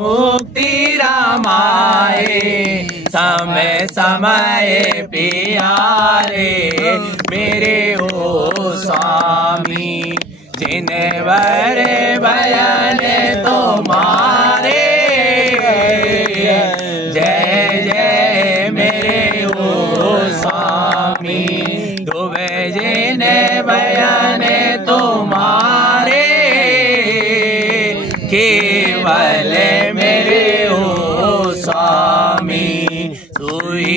मुक्ति रामाए समय समय प्यारे मेरे ओ स्वामी जिन वर बयन तुम्हारे जय जय मेरे ओ स्वामी दुबे जिन बयन तुम्हारे केवल मेरे ओ स्वामी सुई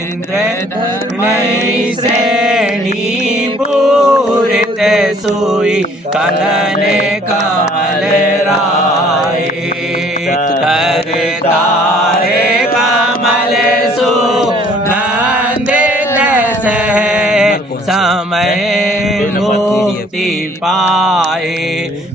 इंद्रधनुष सैनी पूरित सुई कलन कमल राय कर तारे कमल सुगंधित समय मुक्ति पाए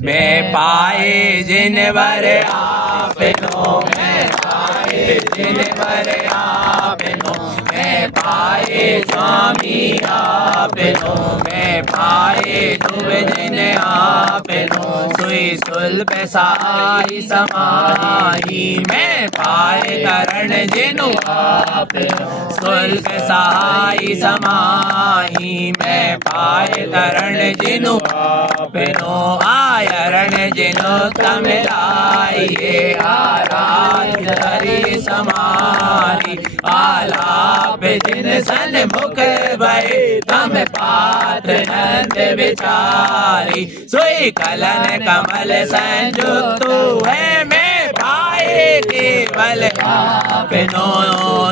मैं पाए जिन वर आपनो मैं पाए जिन वर आपनो मैं पाए स्वामी आपनो मैं पाए तुम जिन आपनो सुई सुल्प साई समाई मैं पाए करण जिनु आपनो सुल्प साई समाई मैं पाए करण जिनु आपनो आयरण जिनु तमिलाइए आराध्य हरि समारी आलाप जिन सन मुख भय तम पात्र नंद विचारी सोई कलन कमल संयुक्त है मैं पाए केवल आपनो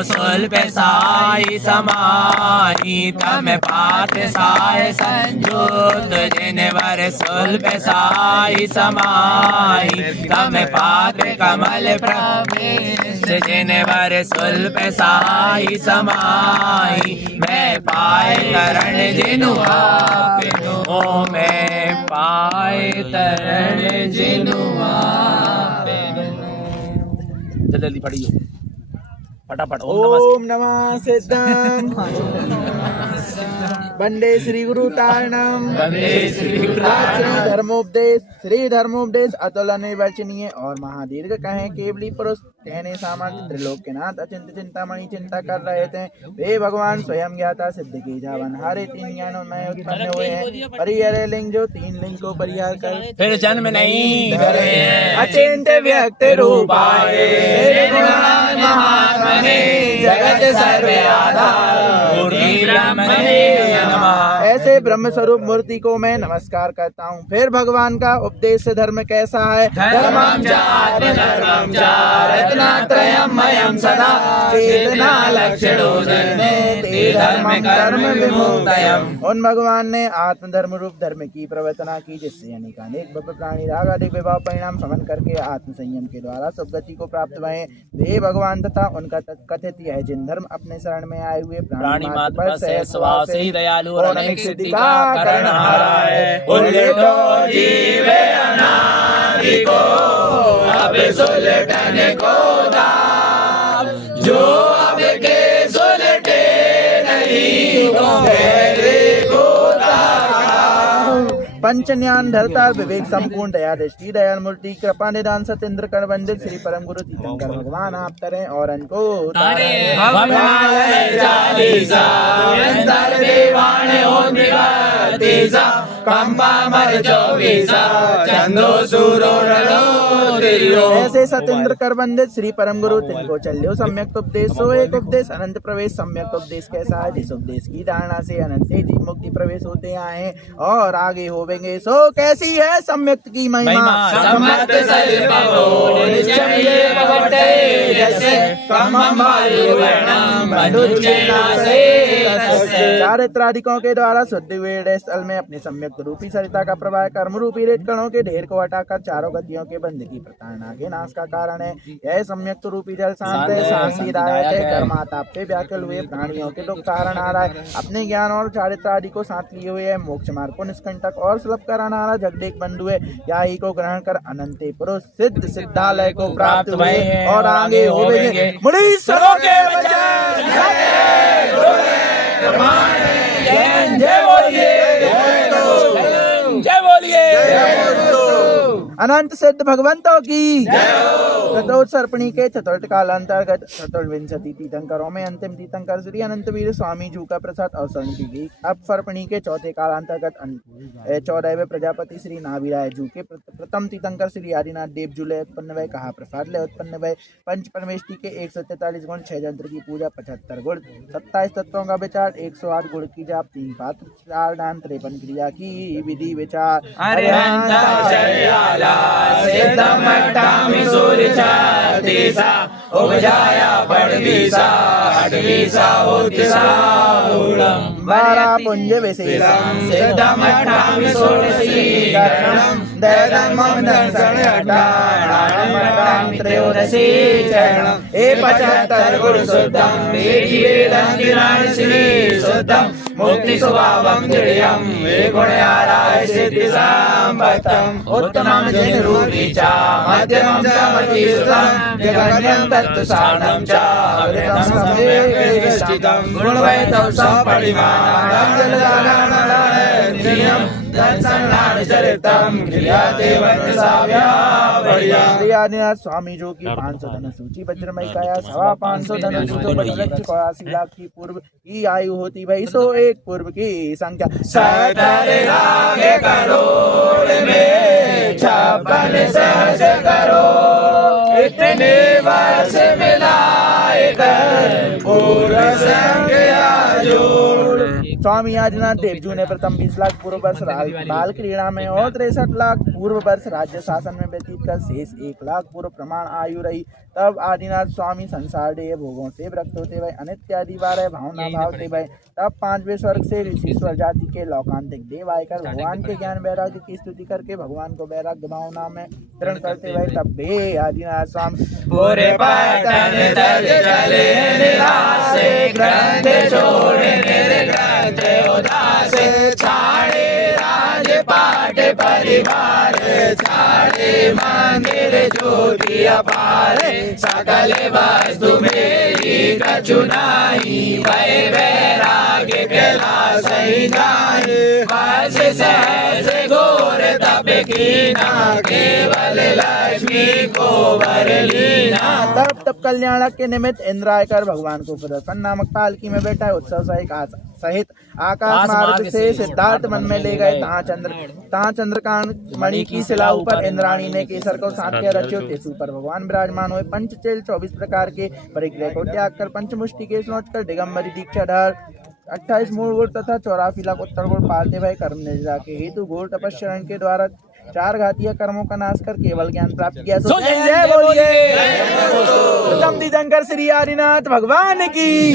सुल्प साई समाई तम पात्र साय संयुक्त जिन वर सुल्प साई समाई तम पात्र कमल प्रवेश जिन वर सुल्प साई समाई मैं पाए करण जिनु आपनो मैं पाए करण जिनु आपनो जल्दी पढ़िए फटाफट ओम नमः सिद्धं वंदे श्री गुरु तारणम वंदे श्री गुरु श्री धर्मोपदेश अतुलनीय वर्चनीय और महादीर्घ कहें केवली पुरुष कहने सामर्थ्य त्रिलोक के नाथ अचिंत चिंतामणि चिंता कर रहे थे वे भगवान स्वयं ज्ञाता सिद्ध की जावन हारे तीन ज्ञानों में उत्पन्न हुए हैं परिहर लिंग जो तीन लिंग को परिहार कर फिर जन्म नहीं करे अचिंत व्यक्त रूपाए महात्मने जगत सर्व आधार मूर्ति ब्रह्मणे नमः ऐसे ब्रह्म स्वरूप मूर्ति को मैं नमस्कार करता हूँ। फिर भगवान का उपदेश धर्म कैसा है धर्मं धर्मं रत्नत्रयमयं सदा चेतना लक्षणो धर्मे ते धर्मं कर्म विमुक्तयम्। उन भगवान ने आत्म धर्म रूप धर्म की प्रवर्तना की जिससे अनेक भव प्राणी राग आदि विभाव परिणाम समन करके आत्म संयम के द्वारा सुगति को प्राप्त हुए। वे भगवान तथा उनका कथित यह जिन धर्म अपने शरण में आए हुए प्राणी मात्र पर स्वभाव से ही दयालु और अनेक सिद्धि का करणहारा है। उल्टो जीवे अनादि को अब सुलटन को दाम जो अब के सुलटे नहीं तो मेरे को पंच ज्ञान धरता विवेक संपूर्ण दया दृष्टि दयाल मूर्ति कृपा निदान सतेंद्र कर वंदित श्री परम गुरु तीर्थंकर भगवान आप तरें और अनको ऐसे सतेंद्र कर वंदित श्री परम गुरु तिनको चल्यो सम्यक उपदेश सो एक उपदेश अनंत प्रवेश सम्यक उपदेश कैसा है जिस उपदेश की धारणा से अनंत से मुक्ति प्रवेश होते आए और आगे होवेंगे सो कैसी है सम्यक की महिमा चारित्रादिकों के द्वारा शुद्ध हुए स्थल में अपने सम्यक रूपी सरिता का प्रवाह कर्म रूपी रेत कणों के ढेर को हटाकर चारों गतियों के बंध की प्रताड़ना के नाश का कारण है। यह सम्यक रूपी जल शांत है शांतिदायक है कर्माताप से व्याकुल हुए प्राणियों के दुख कारण आ रहा है। अपने ज्ञान और चारित्र आदि को साथ लिए हुए है मोक्ष मार्ग को निष्कंटक और सुलभ कराना रहा जगदेक बंधु है। यही को ग्रहण कर अनंत पुरुष सिद्ध सिद्धालय को प्राप्त हुए और आगे होवेंगे। अनंत सिद्ध भगवंतों की चतुर्थसर्पणी के चतुर्थ कालांतर्गत चतुर्विंशति तीर्थंकरों में अंतिम तीर्थंकर श्री अनंतवीर स्वामी जी का प्रसाद अवसरण की गई। अब सर्पणी के चौथे कालांतर्गत 14वें प्रजापति श्री नाभिराय जू के प्रथम तीर्थंकर श्री आदिनाथ देव जू ले उत्पन्न भय कहा प्रसाद ले उत्पन्न भय पंच परमेष्टि के 143 गुण 6 यंत्र की पूजा 75 गुण 27 तत्वों का विचार 108 गुण की जाप 3 पात्र 4 दान 53 क्रिया की विधि विचार बारा पुंज विशेषम सिद्धमठामि षोडशीकरणं दयधर्मं दर्शनयटाणां त्रयोदशी चरणं 75 गुण शुद्धं वेदी वेदान्तिनानि श्री शुद्धं मुक्ति स्वभावं दृढं गुणयाराय सिद्धि संपत्तम् उत्तमं जिनरूपी च मध्यमं च मतिसुतं जगन्यं तत्सारणं च अमृतं सम्यक् व्यवस्थितं गुणवैतव सपरिमाणं जलदानन्दं आदिनाथ स्वामी जो की 500 धन सूची वज्रमय काया 550 धन सूचो 85 लाख की पूर्व की आयु होती भाई 101 पूर्व की संख्या 17 लाख करोड़ में 56 सहस्र करोड़ इतने वर्ष मिलाए कर पूर्व संख्या जोड़। स्वामी आदिनाथ देवजू ने प्रथम 20 लाख पूर्व वर्ष बाल क्रीड़ा में और 63 लाख पूर्व वर्ष राज्य शासन में व्यतीत कर शेष 1 लाख पूर्व प्रमाण आयु रही। तब आदिनाथ स्वामी संसार देह भोगों से विरक्त होते भय अनित्य आदि 12 भावना भावते भय तब 5वें स्वर्ग से ऋषिश्वर जाति के लौकांतिक देव आयकर भगवान के ज्ञान वैराग्य की स्तुति करके भगवान को वैराग्य भावना में ग्रहण करते भय तब वे आदिनाथ स्वामी पूरे पतन तल चले निराशे ग्रंथ छोड़े निर्ग्रंथ उदासे छाड़े राज पाट परिवार छाड़े मंदिर ज्योति अपार सकल वस्तु मेरी कछु नाही भय वैराग्य कैलाश जाए बस सहज घोर तप कीना केवल लक्ष्मी को वर लीना। तब कल्याणक के निमित्त इंद्र आकर भगवान को प्रदर्शन नामक पालकी में बैठा उत्सव सहित आकाश मार्ग से सिद्धार्थ मन में ले गए। तहाँ चंद्रकांत मणि की शिला ऊपर इंद्राणी ने केसर को साथ के रचो तेसु पर भगवान विराजमान हुए। पंचचेल 24 प्रकार के परिग्रह को त्याग कर पंचमुष्टि के सोच कर दिगंबरी दीक्षा धर 28 मूल गुण तथा 84 लाख उत्तर गुण पालते भय कर्म निर्जा के हेतु घोर तपस्या के द्वारा 4 घातीय कर्मों का नाश कर केवल ज्ञान प्राप्त किया। जय बोलिए प्रथम तीर्थंकर श्री आदिनाथ भगवान की।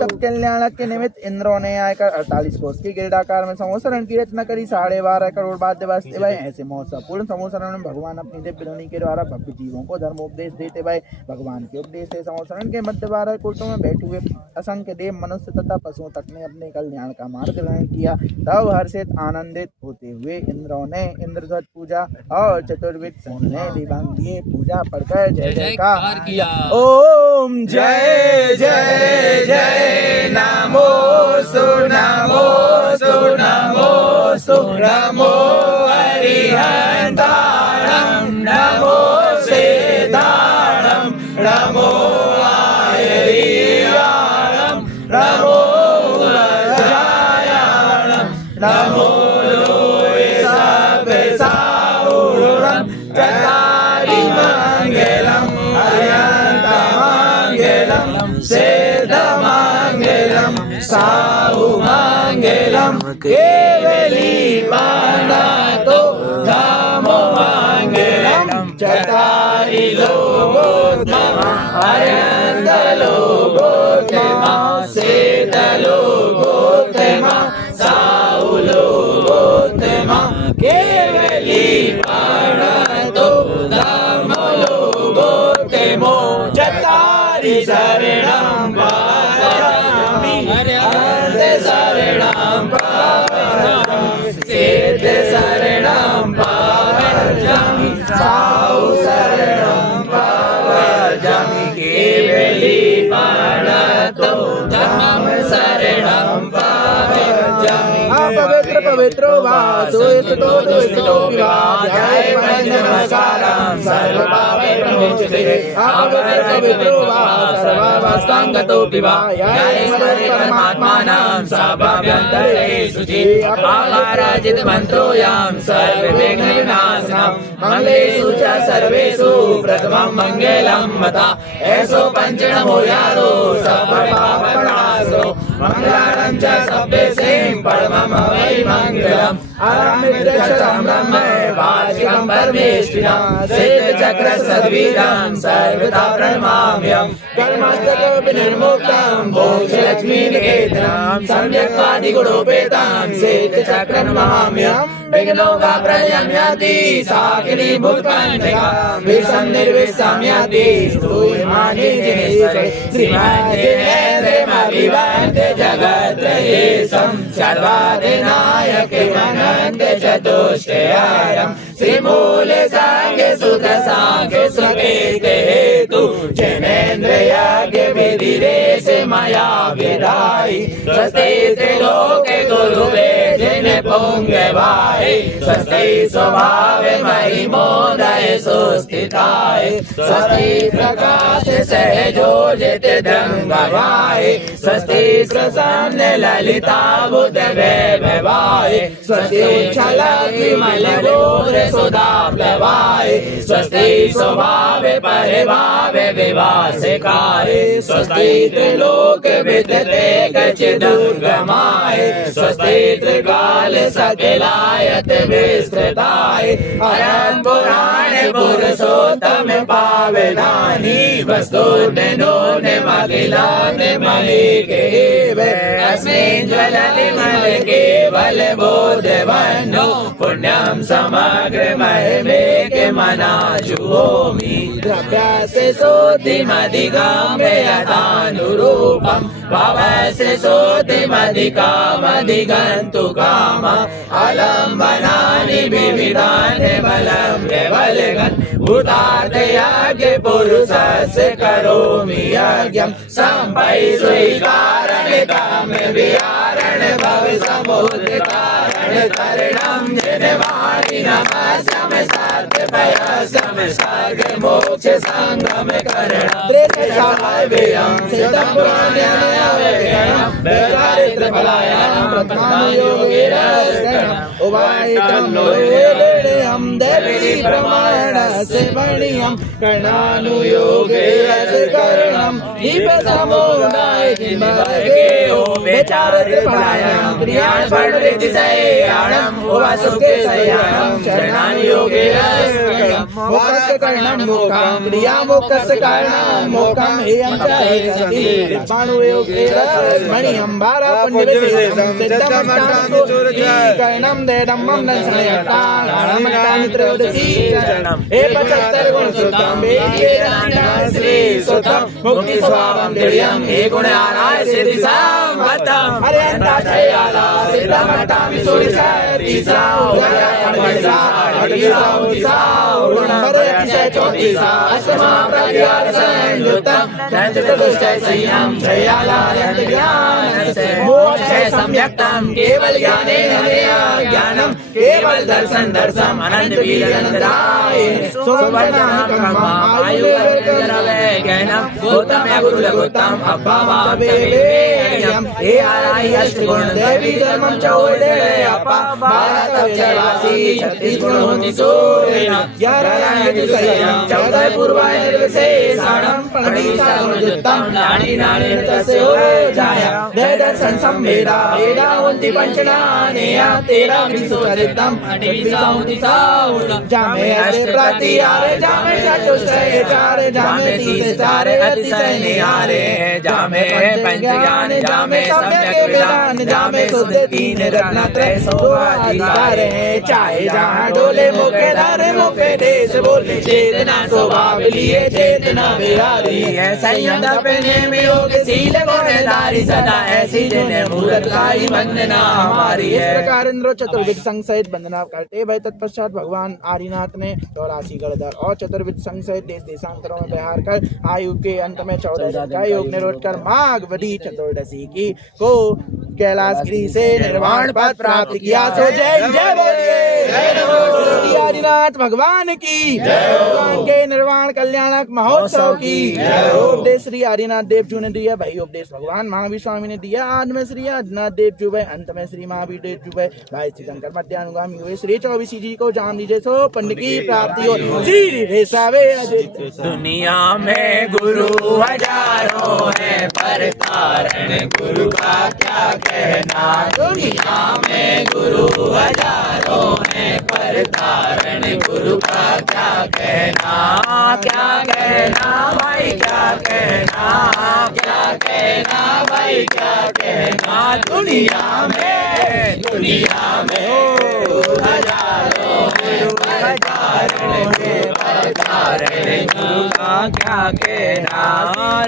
तब कल्याणक के निमित्त इंद्रों ने आकर 48 कोष की गिरडाकार में समोसरण की रचना करी। 12.5 करोड़ वाद्य बजते भय ऐसे महोत्सव पूर्ण समोसरण में भगवान अपनी दिव्य ध्वनि के द्वारा भव्य जीवों को धर्मोपदेश देते भय भगवान के उपदेश से समोसरण के मध्य 12 कोटों में बैठे हुए असंख्य देव मनुष्य तथा पशुओं तक ने अपने कल्याण का मार्ग ग्रहण किया। तब हर्षित आनंदित होते हुए इंद्रों ने इंद्रध्वज पूजा और चतुर्विध ने दिवांग दिए पूजा पढ़कर जय जयकार किया। ओम जय जय जय नमोस्तु नमोस्तु नमोस्तु नमो हरिहंताणं नमो सेदाणं नमो आयरीयाणं नमो वज्रायाणं नमो साहु मंगलम केवली पानातो धामो मंगलम चतारी लोगोत्तम अयंत लोगोत्तम सेत लोगोत्तम साहु लोगोत्तम केवली पानातो धामो लोगोत्तमो चतारी शरणं शरणं पावयामि सिद्ध शरणं पावयामि साहु शरणं पावयामि केवली पाणतो धम्म शरणं पावयामि। पवित्र पवित्रो वा सुयस्तो दुष्टो विवा ध्याये पंचनमस्कारं सर्वपापे प्रमुच्यते अपवित्रो वा सर्वावस्थांगतो विवा ध्याये परमात्मानं सर्वाभ्यन्तरे शुचि अपराजित मंत्रोऽयं सर्वविघ्नविनाशनं मंगलेषु च सर्वेषु प्रथमं मंगलं मता ऐसो पंचनमो यादो सर्वपापनाशो मंगलानं च सभ्यसें परमं वै मंगलम् आरामित्रक्षरं ब्रह्म वाचिकं परमेष्ठिनं सिद्धचक्र सद्वीरं सर्वदा प्रणमाम्यहं कर्मस्तकोऽपि निर्मुक्तं मोक्षलक्ष्मीनिकेतनं सम्यक्वादिगुणोपेतं सिद्धचक्रं नमाम्यहं विघ्नोगा प्रयम्यति साकिनी भूतकन्यका विषं निर्विषम्यति स्तूयमाने जिनेश्वरे श्रीमद्देवेन्द्रमभिवन्दे जगत्त्रयेशं सर्वाधिनायके अनन्ते चतुष्टयायं श्रीमूले साङ्गे सुतसाङ्गे सुकेते हेतु जैनेन्द्रियाग्य विधिरेशे मया विधायि स्वस्ति त्रिलोके गुरुवेदिने पुङ्गवाय स्वस्ति स्वभावे मयि मोदय सुस्थिताय स्वस्ति प्रकाशे सहजोजिते धङ्गवाय स्वस्ति प्रसन्न ललिता बुद्धवैभवाय स्वस्ति क्षलग्निमलगोर सुधाप्लवाय स्वस्ति स्वभावे परिभावे विवासिकाय स्वस्ति त्रिलोक विदते गचिदुर्गमाय स्वस्ति त्रिकाल सकलायत विस्तृताय अयं पुराण पुरुषोत्तम पावनानि वस्तुनिनोनिमखिलानि मलिकेव अस्मिन् ज्वलति मलकेवल बोधवन्नो पुण्यं समग्रमहिमेके मनाजुहोमि द्रव्यस्य सोतिमधिगामे यथानुरूपं भवस्य सोतिमधिकामधिगन्तु काम अलम्बनानि विविधानि बलं व्यवलगन् भूतार्थयाज्ञे पुरुषस्य करोमि यज्ञं सम्पै स्वीकारणे कामे विहारण भवसमुद्रकारण तरणं जनवाणि नमस्यं सत्यपयस्यं स्वर्ग मोक्ष संगम करणं त्रिशताव्ययं सिद्धपुराण्यमयं बेचारित्रफलायं प्रथमयोगिरस्करणम् उवायितं लोहेलेयं देवी प्रमाणस्य वर्ण्यं कर्णानुयोगिरस्करणं दीपसमोगाय किमर्गे बेचारित्रफलायं क्रियाणं उवासुके सयानं शरणानुयोगिरस्करणं मोक्षकरणं मोक्षं क्रियामोक्षस्य कारणं मोक्षं हेयं च हेयति पाणुयोगिरस्मणियं बारापुण्यविशेषं सिद्धमट्टासुकरणं देदम्मं नसयतां त्रयोदशी चरणं हे 75 गुण सुतम श्री सुतम मुक्ति स्वावं दिव्यं हे गुणानाय सिद्धि संवतम अरिहंता जयाला सिद्धमट्टामि सुरिशति अष्टमा प्रज्ञान संयुक्तं चतुष्टय संयम मोक्ष सम्यक्तं केवल ज्ञानेन ज्ञानं केवल दर्शन अनंत वीरनंदराय सुवर्णकर्म आयुर्वेदरवे ज्ञानं गौतम गुरु लघुत्तम अब्बावाचवेयं हे आराय अष्टगुण देवी धर्मं चौदे अपा भारत विजयवासी 36 गुण होति सूर्येण यारायति सयं चौदह पूर्वाय निर्विशेषणं पणिसानुजुत्तं नानी नानी तस्य जाया दर्शन संवेदा वेदा होति पंचनानेया तेरा विसुचरितं अटिविसाहुति साहुल जामे अष्ट प्रति आरे जामे चतुष्टय चारे जामे तीस चारे अतिशय निहारे जामे पंचज्ञान जामे सम्यक विधान जामे शुद्ध तीन रत्न त्रय सोवाधिकारे चाहे जहाँ डोले मुखे धारे मुखे देश बोले चेतना स्वभाव लिए चेतना बिहारी है संयम अपने में योग शील गुणधारी सदा ऐसी जिन्हें मूर्त लाई वंदना हमारी है। इस प्रकार इंद्र चतुर्विध संघ सहित वंदना करते भाई तत्पश्चात भगवान आदिनाथ ने 84 गणधर और चतुर्विध संघ सहित देश देशांतरों में विहार कर आयु के अंत में 14 दिन का योग निरोध कर माघ वदी चतुर्दशी की को कैलाश गिरी से निर्वाण पद प्राप्त किया। सो जय जय बोलिए श्री आदिनाथ भगवान की, भगवान के निर्वाण कल्याणक महोत्सव की। उपदेश श्री आदिनाथ देव जी ने दिया भाई, उपदेश भगवान महावीर स्वामी ने दिया। आदि में श्री आदिनाथ देव जी भाई, अंत में श्री महावीर देव जी भाई, भाई तीर्थंकर मध्यानुगामी हुए श्री 24 जी को जान दीजिए सो पंडित की प्राप्ति हो। श्री रेसावे दुनिया में गुरु हजारों है, पर तारण गुरु का क्या कहना। दुनिया में गुरु हजारों है, पर तारण गुरु का क्या कहना। क्या कहना भाई, क्या कहना, क्या कहना भाई, क्या कहना। दुनिया में गुरु हजारों है, पर तारण गुरु का क्या कहना।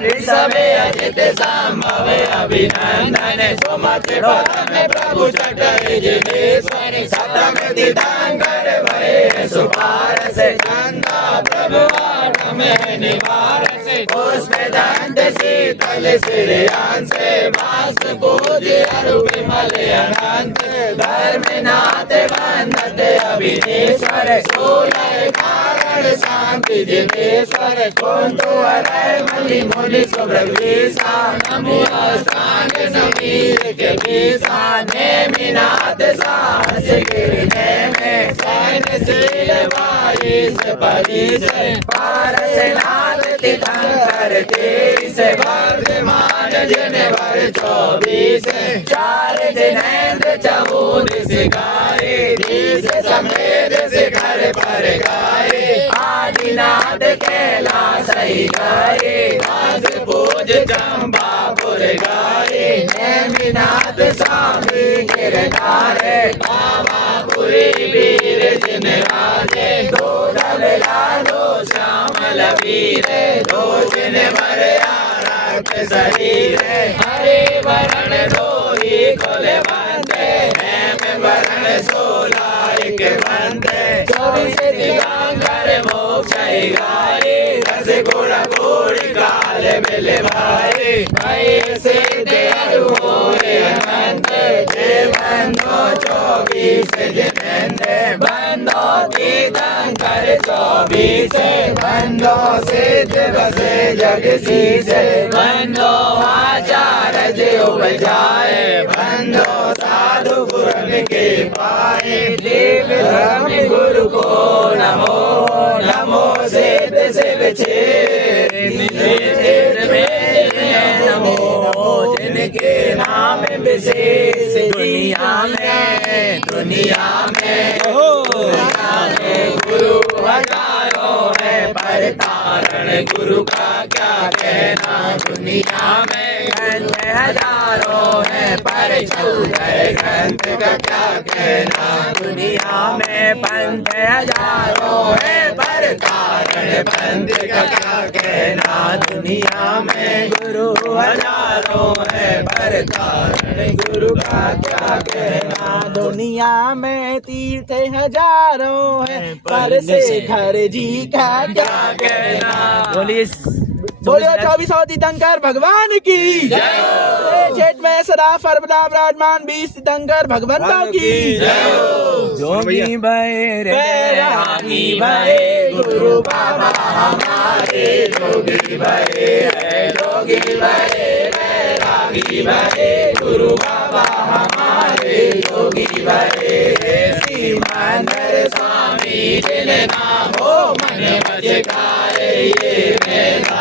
ऋषभे अजित संभव अभिनंदन, सुमति पदम प्रभु चटई जिनेश्वर। सतम तीर्थंकर भये सुपारस, चंदा प्रभु आठम निवारस। पुष्प दंत शीतल श्रेयांश, वास पूज अरु विमल अनंत। धर्मनाथ वंदत अभिनेश्वर, सोलह कारण शांति जिनेश्वर। कुंतु हरय मलि मुनि सुब्रवीसा, नमो अष्टांग समीर के पीसा। नेमिनाथ साहस गिरने में, सैन्यशील वारिस परिचय। पारसनाथ तीर्थंकर 23, वर्धमान जिनेवर 24। चार जिनेन्द्र 14 सिखाए, 30 समेत शिखर पर गाए। आदिनाथ कैलाश गए, दास पूज चंपापुर गाए। नेमिनाथ स्वामी गिरधारे, बाबापुरी वीर जिनराजे। दो दल लालो श्यामल वीर, दो जिनवर आरक्त शरीर। हरे वरण रोही कुल बंदे, हेम वरण 16 एक बंदे। 24 तीर्थंकर मोक्ष गाए, 10 गुण गोड़ी काल मिल भाई। भय सिद्ध अरु होए अनंत, जय बंदो 24 जिनेन्द्र। बंदो तीर्थंकर 24, बंदो सिद्ध बसे जगदीश। बंदो आचार्य उपजाए, बंदो साधु गुरन के पाए। देव धर्म गुरु को नमो, नमो सिद्ध शिव छेद में नमो, जिनके नाम विशेष। दुनिया में गुरु हजारों है, पर तारण गुरु का क्या कहना। दुनिया में ग्रंथ हजारों है, पर 14 ग्रंथ का क्या कहना। दुनिया में पंथ हजारों है, पर तारण पंथ का क्या कहना। दुनिया में गुरु हजारों है, पर तारण गुरु का क्या कहना। दुनिया में तीर्थ हजारों है, पर शेखर जी का क्या कहना। बोलिए बोलिए 24 तीर्थंकर भगवान की जय। जेठ में सदा सर्वदा विराजमान 20 तीर्थंकर भगवंतों की जय। जोगी भय बैरागी भय, गुरु बाबा हमारे जोगी भय है। जोगी भय बैरागी भय, गुरु बाबा हमारे जोगी भय। श्रीमंदर स्वामी जिन नाम हो, मन बचकाए ये मेरा।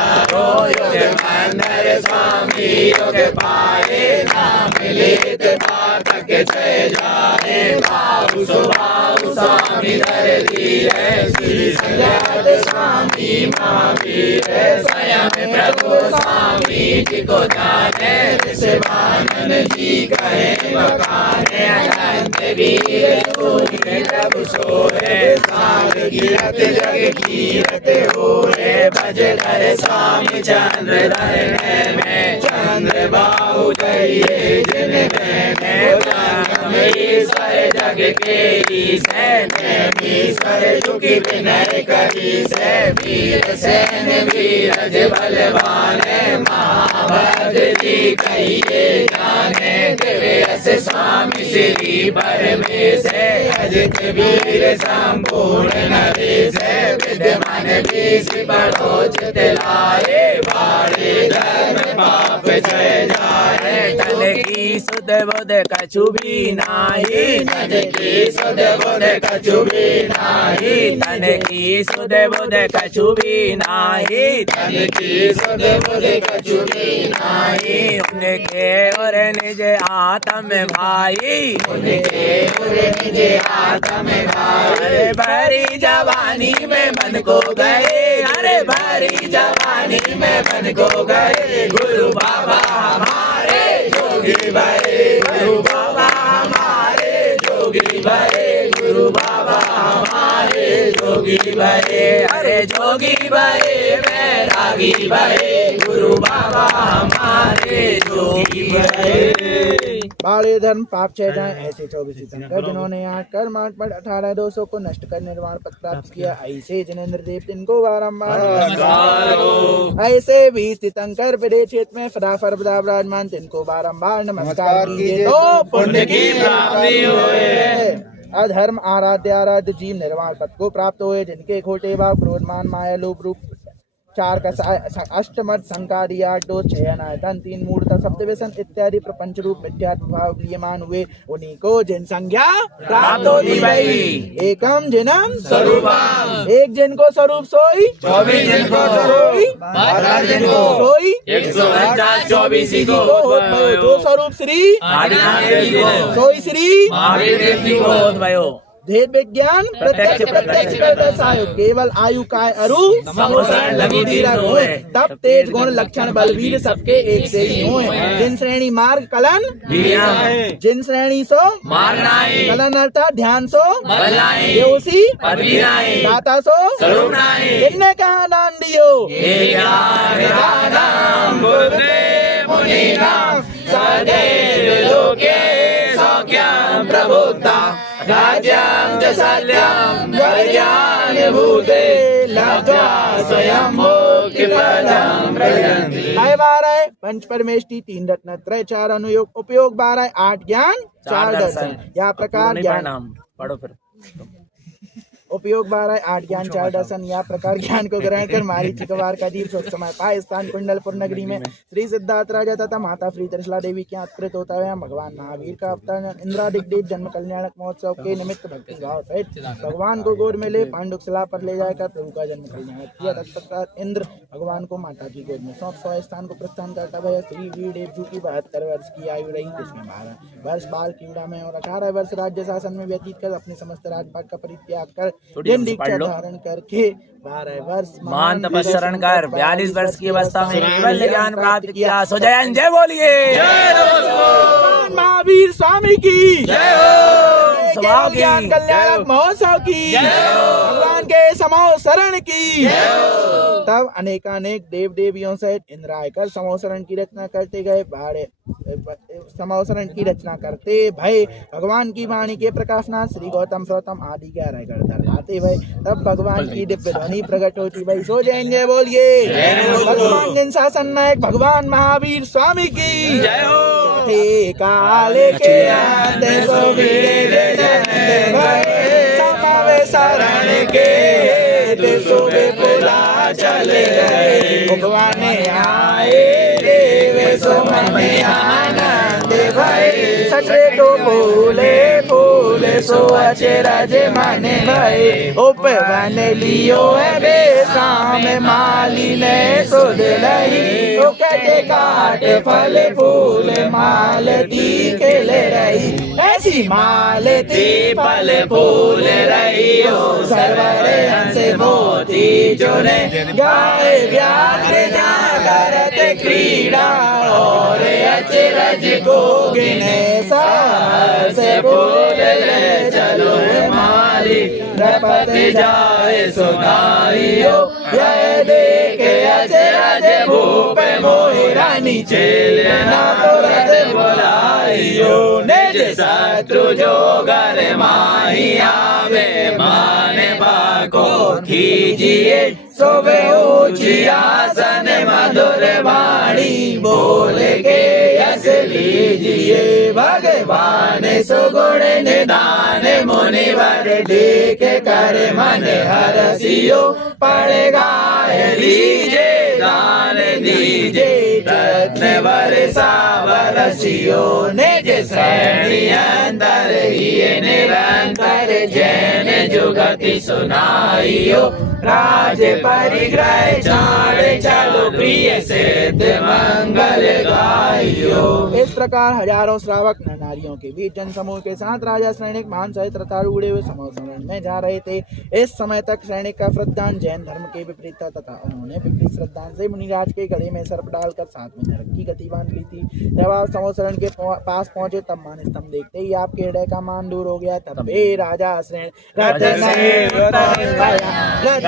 योग मंदर स्वामी योग पाए, नाम लेत पाठक छय जाए। बाबू सुबाबू स्वामी दर धीरे, श्री संजात स्वामी महावीर। स्वयं प्रभु स्वामी जी को जाने, शिवानंद जी कहे बखाने। अनंत वीर सूर्य प्रभु सोए, साग गिरत जग कीरत होए। भज धर स्वामी चंद्र धरने में, चंद्र बाहु धरिए जिन मैंने। ईश्वर जग के ईश्वर चुकी विनय करी से। वीर सेन वीरज बलवान, महाभद्र जी कहिए माने देवे असे स्वामी श्री परमेश अजित वीर संपूर्ण नरेश विद्यमान बीस पड़ोचित लाए बाड़े धर्म पाप जय जाए तन की सुध बुध कछु भी नाही तन की सुध बुध कछु भी नाही तन की सुध बुध कछु भी नाही तन की सुध बुध कछु भी नाही उनके और निज आत्म भाई उनके और निज आत्म भाई अरे भरी जवानी में मन को गए अरे भरी जवानी में मन को गए गुरु बाबा हमारे जोगी भाई गुरु बाबा हमारे जोगी भाई गुरु बाबा हमारे जोगी भाई अरे जोगी भाई बैरागी भाई गुरु बाबा हमारे जोगी भाई। बाले धर्म पाप क्षय जाए ऐसे 24 तीर्थंकर जिन्होंने 8 कर्म 8 मठ 18 दोषों को नष्ट कर निर्वाण पद प्राप्त किया ऐसे जिनेंद्र देव तिनको बारंबार ऐसे 20 तीर्थंकर विदेश क्षेत्र में सदा सर्वदा विराजमान तिनको बारंबार नमस्कार कीजिए तो पुण्य की प्राप्ति होए। अधर्म आराध्य जीव निर्वाण पद को प्राप्त हुए जिनके खोटे भाव क्रोधमान माया लोभ रूप 4 का अष्टमठ संकारी 8 दोष 6 अनायतन 3 मूर्ता सप्तव्यसन इत्यादि प्रपंच रूप मिथ्यात्म भाव क्रियमान हुए उन्हीं को जिन संज्ञा प्राप्त होती भाई एकम जिनम स्वरूपम एक जिन को स्वरूप सोई 24 जिन को सोई 12 जिन को सोई 124 को जो स्वरूप श्री सोई श्री भयो भेद विज्ञान प्रत्यक्ष दर्शायो केवल आयु काय अरु समोसरण लगी दीर्घ होए तब तेज गुण लक्षण बलवीर सबके एक से ही होए जिन श्रेणी मार्ग कलन जिन श्रेणी सो मारनाई कलन अर्थात ध्यान सो बलनाई देवसी पदवीनाई दाता सो स्वरूपनाई किन्ने कहा दान दियो बुद्धे मुनीनाम सदैव लोके सौख्यं प्रभुता राज्यं च सत्यं कल्याण भूते लब्ध्वा स्वयं मुक्तिपदं प्रयन्ति। आय 12 पंच परमेष्टि 3 रत्न त्रय 4 अनुयोग उपयोग 12 8 ज्ञान 4 दर्शन या प्रकार ज्ञान पढ़ो फिर उपयोग 12 8 ज्ञान 4 दर्शन या प्रकार ज्ञान को ग्रहण कर मारीची कवार का दीप सोच समय पाए स्थान कुंडलपुर नगरी में श्री सिद्धार्थ राजा तथा माता श्री त्रिशला देवी के अंतरित होता है भगवान महावीर का अवतार इंद्रादिक देव जन्म कल्याणक महोत्सव के निमित्त भक्ति भाव सहित भगवान को गोद में ले पांडुकशिला पर ले जाकर प्रभु का जन्म कल्याण किया। तत्पश्चात इंद्र भगवान को माता की गोद में सौंप स्थान को प्रस्थान करता हुआ श्री वीर देव की 72 वर्ष की आयु रही जिसमें 12 वर्ष बाल क्रीड़ा में और 18 वर्ष राज्य शासन में व्यतीत कर अपने समस्त राजपाट का परित्याग कर दीक्षा धारण करके 12 वर्ष मान तपस्या कर 42 वर्ष की अवस्था में केवल ज्ञान प्राप्त किया। सो जय जय बोलिए महावीर स्वामी की जय हो ज्ञान कल्याण महोत्सव की भगवान के समोसरण की। तब अनेकानेक देव देवियों सहित इंद्र आकर समोसरण की रचना करते गए समोसरण की रचना करते भय भगवान की वाणी के प्रकाशनाथ श्री गौतम सौतम आदि के गढ़ आते भय तब भगवान की दिव्य ध्वनि प्रकट होती भई। सो जय बोलिए भगवान जिन शासन नायक भगवान महावीर स्वामी की जय हो। काले के अंत शरण के सोवे बोला चले गए भगवान आए देवे सो मन में आनंद भय सचे तो फूले फूले सो अच्छे राजे माने भय उपवन लियो है बेसाम माली ने सो दिलाई ओ कटे काट फल फूल माल दी खेले रही ऐसी माल दी फल फूल रही हो सरवर हंस मोती जोने गाय व्याघ्र जागरत क्रीड़ा और अचरज को गिने सार से बोल ले चलो माली रपत जाए सुनाइयो यह देखे अचरज भूप मोहिरा नीचे लेना तो रथ बुलाइयो निज शत्रु जो घर माही आवे माने बाको कीजिए सोवे ऊंची आसन मधुर वाणी बोल के यस लीजिए किए भगवान सुगुण निदान मुनिवर देखे कर मन हरसियो पड़ गाए दीजे दान दीजे रत्न वर्षा वरसियो निज श्रेणी अंतर ही निरंतर जैन जुगति सुनाइयो राज परिग्रह चाड़ चलो प्रिय सिद्ध मंगल गाइयो। इस प्रकार हजारों श्रावक नर नारियों के बीच जन समूह के साथ राजा सैनिक महान सहित रथारूढ़ उड़े हुए समोसरण में जा रहे थे। इस समय तक सैनिक का श्रद्धान जैन धर्म के विपरीत था तथा उन्होंने विपरीत श्रद्धान से मुनिराज के गले में सर्प डालकर साथ में नरक की गति बांध ली थी। जब आप समोसरण के पास पहुंचे तब मान स्तंभ देखते ही आपके हृदय का मान दूर हो गया। तब वे राजा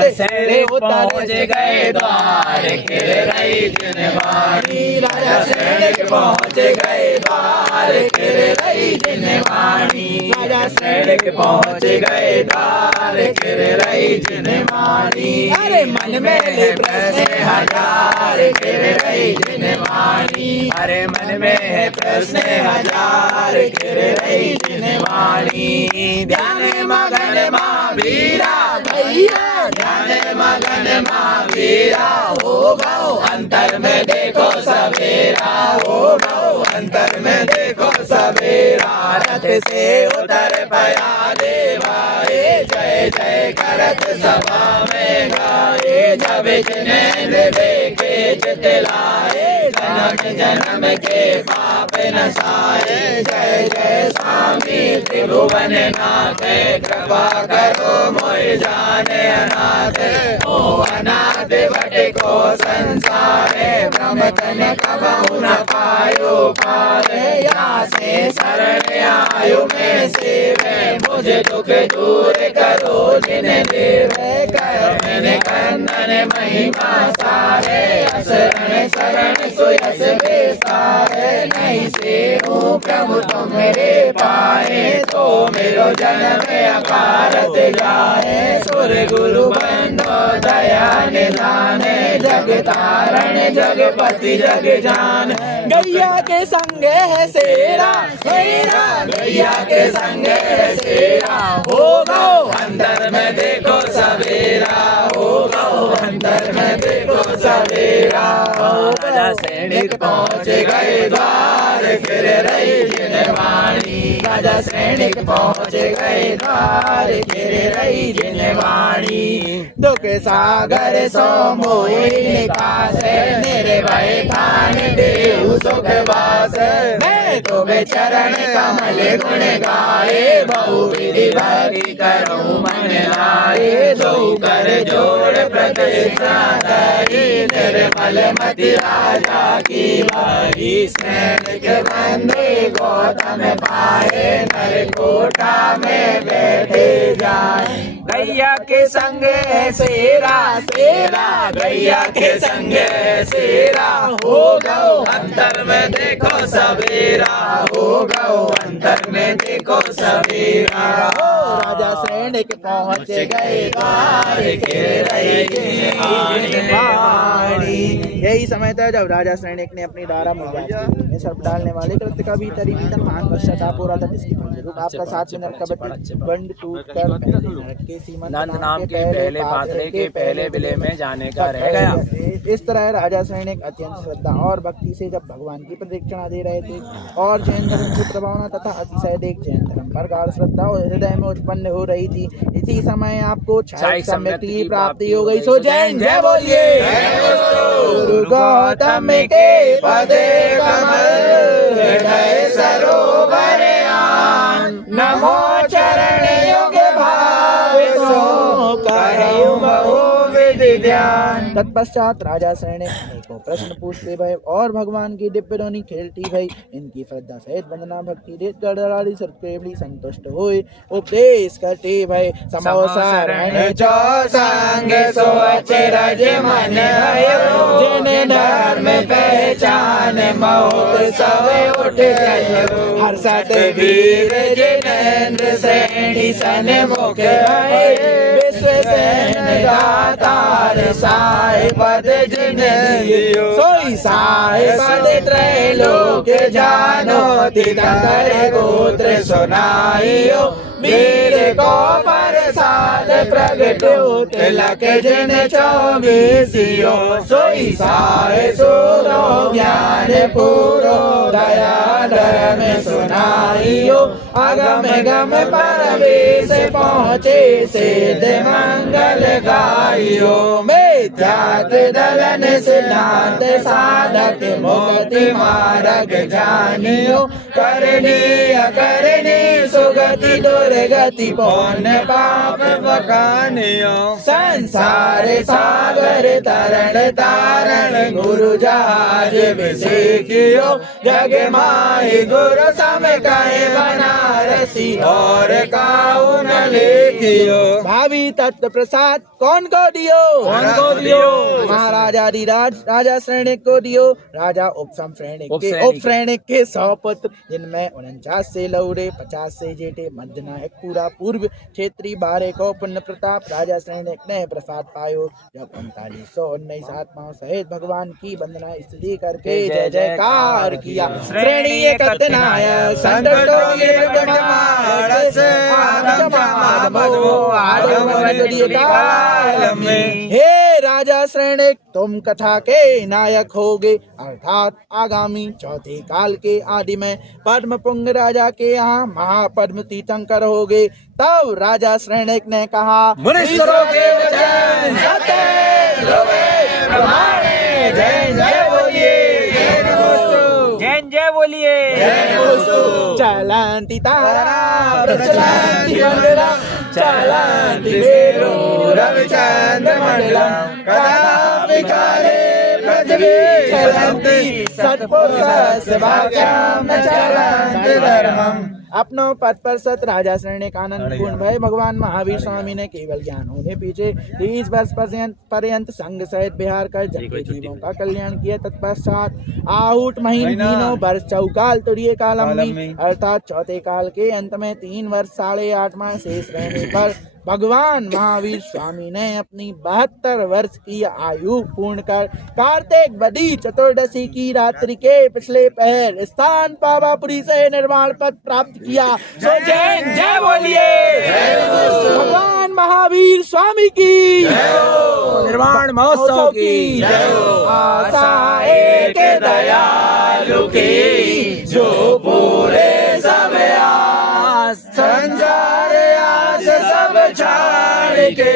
पहुँच गए द्वार के रही जिनवाणी राजा सैनिक पहुँच गए द्वार के रही जिनवाणी राजा सैनिक पहुँच गए द्वार के रही जिनवाणी अरे मन में प्रश्न हजार के रही जिनवाणी अरे मन में है प्रश्न हजार के रही जिनवाणी ध्यान मगन महावीरा भैया ध्यान मगन महावीरा हो गो अंतर में देखो सवेरा हो गो अंतर में देखो सवेरा रथ से उतर पया देवाए जय जय करत सभा में गाए जब जिनेंद्र देखे चितलाए जन्म जन्म के पाप नसाए जय जय स्वामी त्रिभुवन नाथ कृपा करो मोहि जाने अनाथ ओ अनाथ बटे को संसार ब्रह्म तन कबहु न पायो पारे यहाँ से शरण आयु में सेवे मुझे दुख दूर करो जिन देवे मैंने कंदन महिमा सारे असरण शरण सुयस बेसारे नहीं से हूँ प्रभु तुम मेरे पाए तो मेरो जन्म अपारत जाए सुर गुरु बंधो दया निधान जग तारण जगपति जग जान गैया के संग है सेरा सेरा गैया के संग है सेरा हो गो अंदर में देखो सवेरा हो गो अंदर में देखो सवेरा राजा सैनिक पहुँच गए द्वार फिर रही जिनवाणी राजा सैनिक पहुँच गए द्वार फिर रही जिनवाणी दुख सागर सो मोहि निकास निर्भय ठान देहु सुख वास मैं तो चरण कमल गुण गाए बहु विधि भक्ति करूं मन लाए दो कर जोड़ प्रतिष्ठा धरी निर्मल मति राजा की बारी सैनिक बंदे गौतम पाए नर कोटा में बैठे जाए गैया के संग है सेरा सेरा गैया के संग है सेरा हो गो अंतर में देखो सवेरा हो गो अंतर में देखो सवेरा राजा सैनिक पहुँच गए द्वार के रही वाणी। यही समय था जब राजा सैनिक ने अपनी धारा में सर्प डालने वाले कृत्य का भीतर ही भीतर महान पश्चाताप हो रहा था जिसकी फलस्वरूप आपका 7 मिनट का बंड टूटकर के सीमंत नंद नाम के पहले पात्रे के पहले विलय में जाने का रह गया। इस तरह राजा सैनिक अत्यंत श्रद्धा और भक्ति से जब भगवान की प्रदक्षिणा दे रहे थे और जैन धर्म की प्रभावना तथा अतिशय देख जैन धर्म पर गाढ़ श्रद्धा और हृदय में उत्पन्न हो रही थी। इसी समय आपको क्षायिक सम्यक की प्राप्ति हो गई। सो जैन जय बोलिए। गुरु गौतम के पदे कमल हृदय सरोवर आन नमो चरण युग भाव सो करऊं बहु विधि ध्यान। तत्पश्चात राजा सैनिक अनेकों प्रश्न पूछते भय और भगवान की दिव्य ध्वनि खेलती भई इनकी श्रद्धा सहित वंदना भक्ति देख गड़गड़ाड़ी सत्प्रेमी संतुष्ट हुए उपदेश करते भय समोसारण चो संग सो अचरज मन जिन धर्म पहचान मौत सवे उठ गए हर्षत वीर जिनेंद्र श्रेणी सन मुख भय विश्व सेन दातार साहे पद जिन दियो सोई साहे पद त्रैलोक जानो तीर्थंकर गोत्र सुनाइयो वीर को प्रसाद प्रगटो तिलक जिन चौबीसियो सोई साहे सूरो ज्ञान पूरो दया धर्म सुनाइयो अगम गम परवेश पहुँचे सिद्ध मंगल गाइयो मिथ्यात दलन सिद्धांत साधक मुक्ति मार्ग जानियो करनी अकरनी सुगति दुर्गति पुण्य पाप पकानियो संसार सागर तरण तारण गुरु जहाज विषेकियो जग माहि गुरु सम कहे बनारसी और काऊ न लेखियो भावी तत्व प्रसाद कौन को दियो महाराजाधिराज राजा श्रेणिक को दियो राजा उपसम श्रेणिक के 100 पुत्र जिनमें 49 से लौरे 50 से जेठे मध्य नायक पूरा पूर्व क्षेत्रीय 12 को पुण्य प्रताप राजा श्रेणिक ने प्रसाद पायो जब 3919 आत्माओं सहित भगवान की वंदना स्तुति करके जय जयकार किया श्रेणी कतनायक हे राजा श्रेणिक तुम कथा के नायक होगे अर्थात आगामी चौथे काल के आदि में पद्म पुंग राजा के यहाँ महापद्म तीर्थंकर होगे। तब राजा श्रेणिक ने कहा मुनीश्वरों के वचन सत्य प्रमाणे जय जय बोलिए जय बोलिए चलंती तारा प्रचलंती मंडला चलंती वेरो रविचंद्र मंडला कदापि काले पृथ्वी चलंती सत्पुरुषस्य वाक्यं न चलंति धर्मम्। अपनों पद पर सत राजा श्रेणिक आनंद पूर्ण भय भगवान महावीर स्वामी ने केवल ज्ञान होने पीछे 30 वर्ष पर्यंत संघ सहित बिहार कर जब जीवों का कल्याण किया। तत्पश्चात आहूट महीनों वर्ष चौकाल तुरीय कालम में अर्थात चौथे काल के अंत में 3 वर्ष 8.5 माह शेष रहने पर भगवान महावीर स्वामी ने अपनी 72 वर्ष की आयु पूर्ण कर कार्तिक बदी चतुर्दशी की रात्रि के पिछले पहर स्थान पावापुरी से निर्वाण पद प्राप्त किया। सो जय बोलिए भगवान महावीर स्वामी की निर्वाण महोत्सव की आशा एक दयालु की जो पूरे सब आस संसार आस सब छाड़ के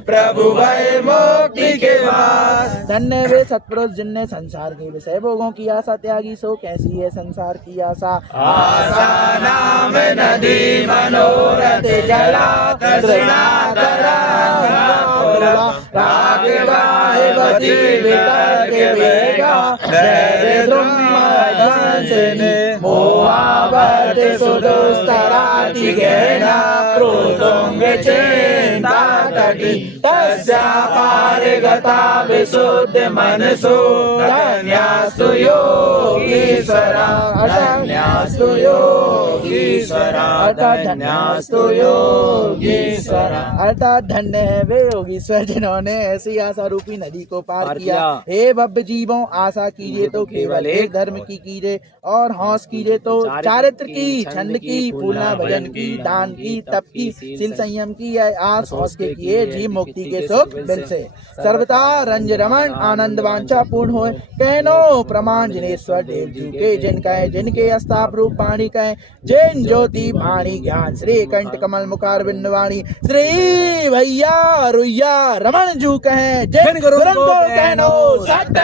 प्रभु भय मुक्ति के वास। धन्य वे सत्पुरुष जिनने संसार के विषय भोगों की आशा त्यागी। सो कैसी है संसार की आशा आशा नाम नदी मनोरथ जला तृष्णा करा रागवाहिवती वितर्क वेगा धैर्य ध्रुमध्वंसिनी मोहावर्त सुदुस्तराति गहना प्रोतुंग चिंता तटी तस्या पारगता विशुद्ध मनसो धन्यास्तु योगीश्वरा धन्यास्तु योगीश्वरा धन्यास्तु योगीश्वरा। अर्थात धन्य है वे योगीश्वर जिन्होंने ऐसी आशा रूपी नदी को पार किया। हे भव्य जीवों आशा कीजिए तो केवल एक धर्म की कीजिए और हौस कीजिए तो चारित्र की छंद की पूर्णा भजन की दान की तप की शील संयम की आस हौस के किए जीव मुक्ति के सुख दिल से सर्वथा रंज रमन आनंद वांछा पूर्ण हो। कहनो प्रमाण जिनेश्वर देव जी के जिनके अस्ताप रूप पाणी कहे जिन ज्योति वाणी ज्ञान श्री कंठ कमल मुखार बिंदवाणी श्री भैया रुइया रमन जू कहे जिन गुरु को कहनो सत्य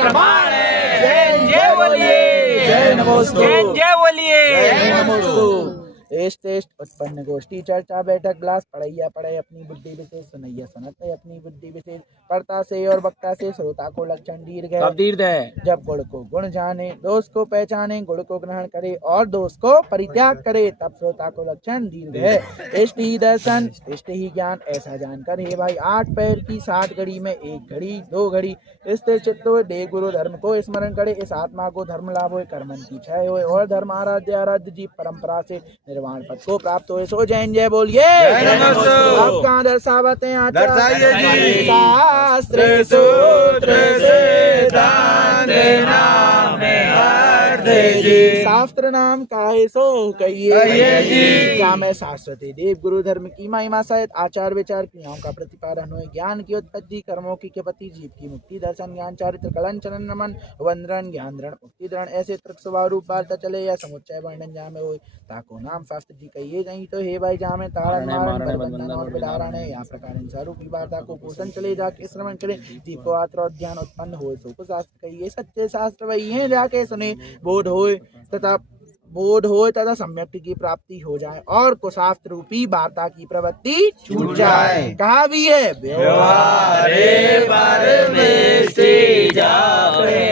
प्रमाण जय बोलिए जय नमोस्तु जय बोलिए। टेस्ट उत्पन्न गोष्ठी चर्चा बैठक ग्लास पढ़ैया पढ़े अपनी बुद्धि विशेष सुनैया सुनत अपनी बुद्धि विशेष कर्ता से और वक्ता से श्रोता को लक्षण दीर्घ है। कब दीर्घ है? जब गुण को गुण जाने, दोष को पहचाने, गुण को ग्रहण करे और दोष को परित्याग करे, तब श्रोता को लक्षण दीर्घ है। इष्ट ही दर्शन, इष्ट ही ज्ञान, ऐसा जानकर हे भाई 8 पैर की 60 घड़ी में 1 घड़ी 2 घड़ी स्थिर चित्त हो, दे गुरु धर्म को स्मरण करे, इस आत्मा को धर्म लाभ हो, कर्मन की क्षय हो और धर्म आराध्य जीव परंपरा से निर्वाण पद को प्राप्त हो। सो जैन जय बोलिए। आप कहाँ दर्शावते हैं आचार्य? शास्त्र सूत्र सिद्धांत नाम शास्त्र नाम काहे सो कहिए। क्या मैं शाश्वती देव गुरु धर्म की महिमा सहित आचार विचार क्रियाओं का प्रतिपादन हो, ज्ञान की उत्पत्ति, कर्मों की क्षपति, जीव की मुक्ति, दर्शन ज्ञान चारित्र कलन चलन नमन वंदन ज्ञान धरण मुक्ति धरण ऐसे तृक स्वभाव रूप वार्ता चले या समुच्चय वर्णन जामे हो, ताको नाम शास्त्र जी कहिए। नहीं तो हे भाई जामे तारण मारण बंधन और विदारण है, या प्रकार इन स्वरूपी वार्ता को पोषण चले जाके श्रवण करे, जीव को आत्र और ज्ञान उत्पन्न हो, सो शास्त्र कहिए। सच्चे शास्त्र वही है जाके सुने बोध होए तथा सम्यक की प्राप्ति हो जाए और कुशास्त्र रूपी वार्ता की प्रवृत्ति छूट जाए। कहा भी है व्यवहारे परमेष्टि जापे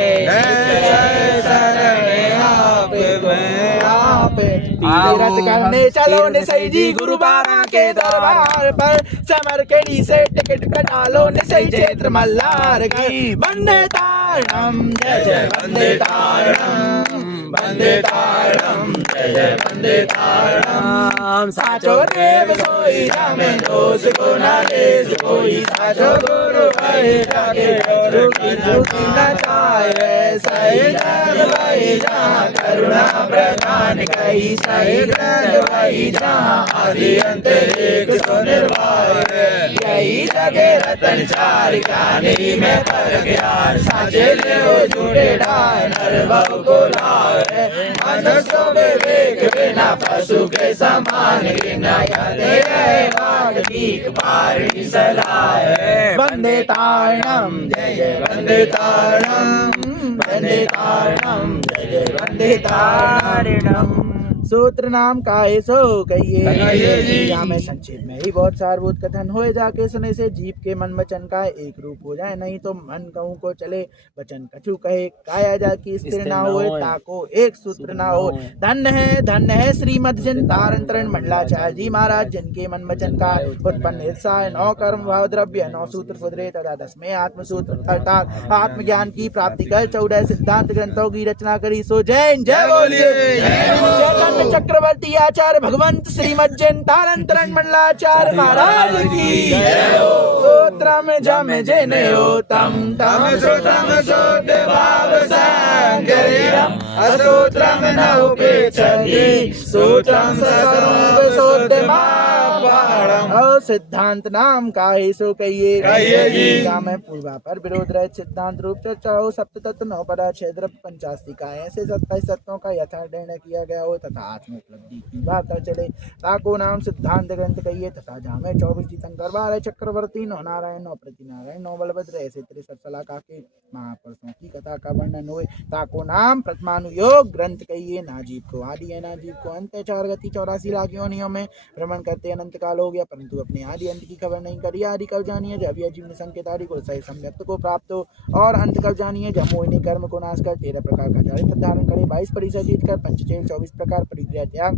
तीरथ करने चलो निसई जी गुरु बाबा के दरबार पर, समरकड़ी से टिकट कटा लो निसई क्षेत्र मल्लार की। वंदे तारणम जय जय वंदे तारणम, वंदे तारणम जय जय वंदे तारणम। साचो देव सोई जामे दोष को न देश कोई, साचो गुरु वही जाके रुकी न चाहे, सही ग्रंथ वही जहाँ करुणा प्रदान कही, सही ग्रंथ वही जहाँ आदि अंत एक सो निर्वाह। यही जगे रतन चार कानी में पर ज्ञान, साचे ले झूठे ढाय नर बहु को लाए। मनुष्य विवेक बिना पशु के समान, गिना कहते रहे बाढ़ भीख पारी सलाह। वंदे तारणम जय जय वंदे तारणम, वंदे तारणम जय जय वंदे तारणम। सूत्र नाम काहे सो कहिए। यहाँ में संक्षेप में ही बहुत सारभूत कथन होए, जाके सुने से जीव के मन वचन का एक रूप हो जाए, नहीं तो मन कहूँ को चले वचन कछु कहे, काया जाकी स्थिर ना होए, ताको एक सूत्र ना हो। धन्य है श्रीमद जिन तारण मंडलाचार्य जी महाराज, जिनके मन वचन का उत्पन्न हिस्सा है 9 कर्म भाव द्रव्य 9 सूत्र सुधरे तथा 10वें आत्मसूत्र अर्थात आत्मज्ञान की प्राप्ति कर 14 सिद्धांत ग्रंथों की रचना करी। सो जैन जय बोलिए। चक्रवर्ती आचार्य भगवंत श्रीमद जैन तारण मंडलाचार्य महाराज की जय हो। सूत्रम जम जैन हो तम तम श्रुतम शुद्ध भाव संगरियम, असूत्रम न उपेक्षति सूत्रम सर्व शुद्ध भावम। सिद्धांत नाम काहे सो कहिए। क्या मैं पूर्वा पर विरोध रहित सिद्धांत रूप चर्चा हो, सप्त तत्व 9 पदार्थ 85 का ऐसे 27 तत्वों का यथार्थ निर्णय किया गया हो तथा आत्म उपलब्धि की बात चले, ताको नाम सिद्धांत ग्रंथ कहिए। तथा जामे 24 तीर्थंकर 12 चक्रवर्ती 9 नारायण 9 प्रतिनारायण 9 बलभद्र ऐसे 63 सलाका के महापुरुषों की कथा का वर्णन हुए, ताको नाम प्रथमानुयोग ग्रंथ कहिए। नाजीव को आदि है, नाजीव को अंत है, 4 गति 84 लाख योनियों में भ्रमण करते अनंत काल हो गया, परंतु अपने आदि अंत की खबर नहीं करी। आदि कब जानिए जब यह जीवन संकेत आदि को सही सम्यक्त को प्राप्त हो, और अंत कब जानिए जब मोहिनी कर्म को नाश कर 13 प्रकार का चारित्र धारण करे, 22 परिचय जीत कर पंचचेल 24 प्रकार परिक्रिया त्याग,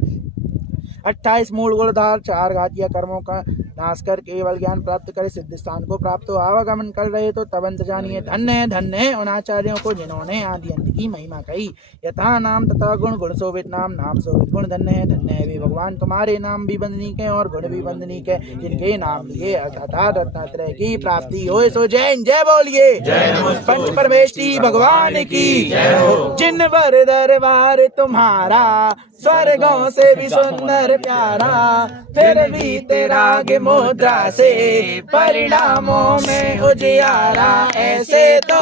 28 मूल गुणधार 4 घातिया कर्मों का नाश कर केवल ज्ञान प्राप्त करे, सिद्ध स्थान को प्राप्त हो आवागमन कर रहे तो तब अंत जानिए। धन्य है उन आचार्यों को जिन्होंने आदि अंत की महिमा कही। यथा नाम तथा गुण गुण शोभित नाम, नाम शोभित गुण। धन्य है वे भगवान तुम्हारे नाम भी वंदनीक है और गुण भी वंदनीक है, जिनके नाम लिए अर्थात रत्नात्रय की प्राप्ति हो। सो जैन जय बोलिए। पंच परमेष्टि भगवान की जय हो। जिन वर दरबार तुम्हारा स्वर्गों से भी सुंदर प्यारा, फिर भी तेरा मुद्रा से परिणामों में उजियारा, ऐसे तो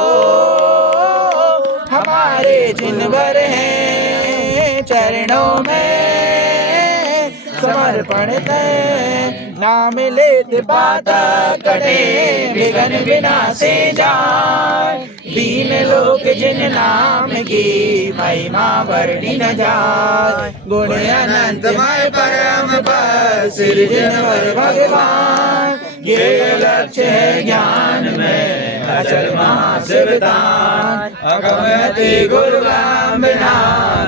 हमारे जिनवर हैं चरणों में समर्पणित नाम लेते पाता कटे विघ्न विनाशे जाए, दीन लोक जिन नाम की महिमा वर्णि न जाए। गुण अनंतमय परम पर सृजनवर भगवान, ये लक्ष्य है ज्ञान में अचल महाशिवदान अगमति गुरुगम बिना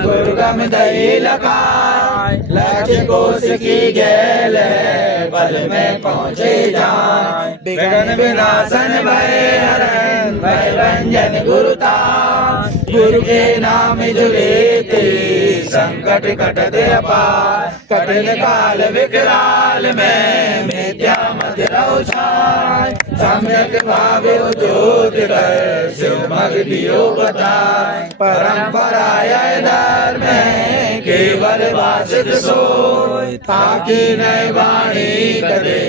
गुरुगम दई लखाय लक्ष्य कोश की गैल है पल में पहुँचे जाए विघ्न विनाशन भय हरण भय भंजन गुरुता गुरु के नाम जुड़े ते संकट कटते अपार कठिन काल विकराल में मिथ्या मत रहो छाय सम्यक भाव उद्योग कर शिव मग दियो बताए परंपरा यह धर्म है केवल वासित सोय ताकि नय वाणी करे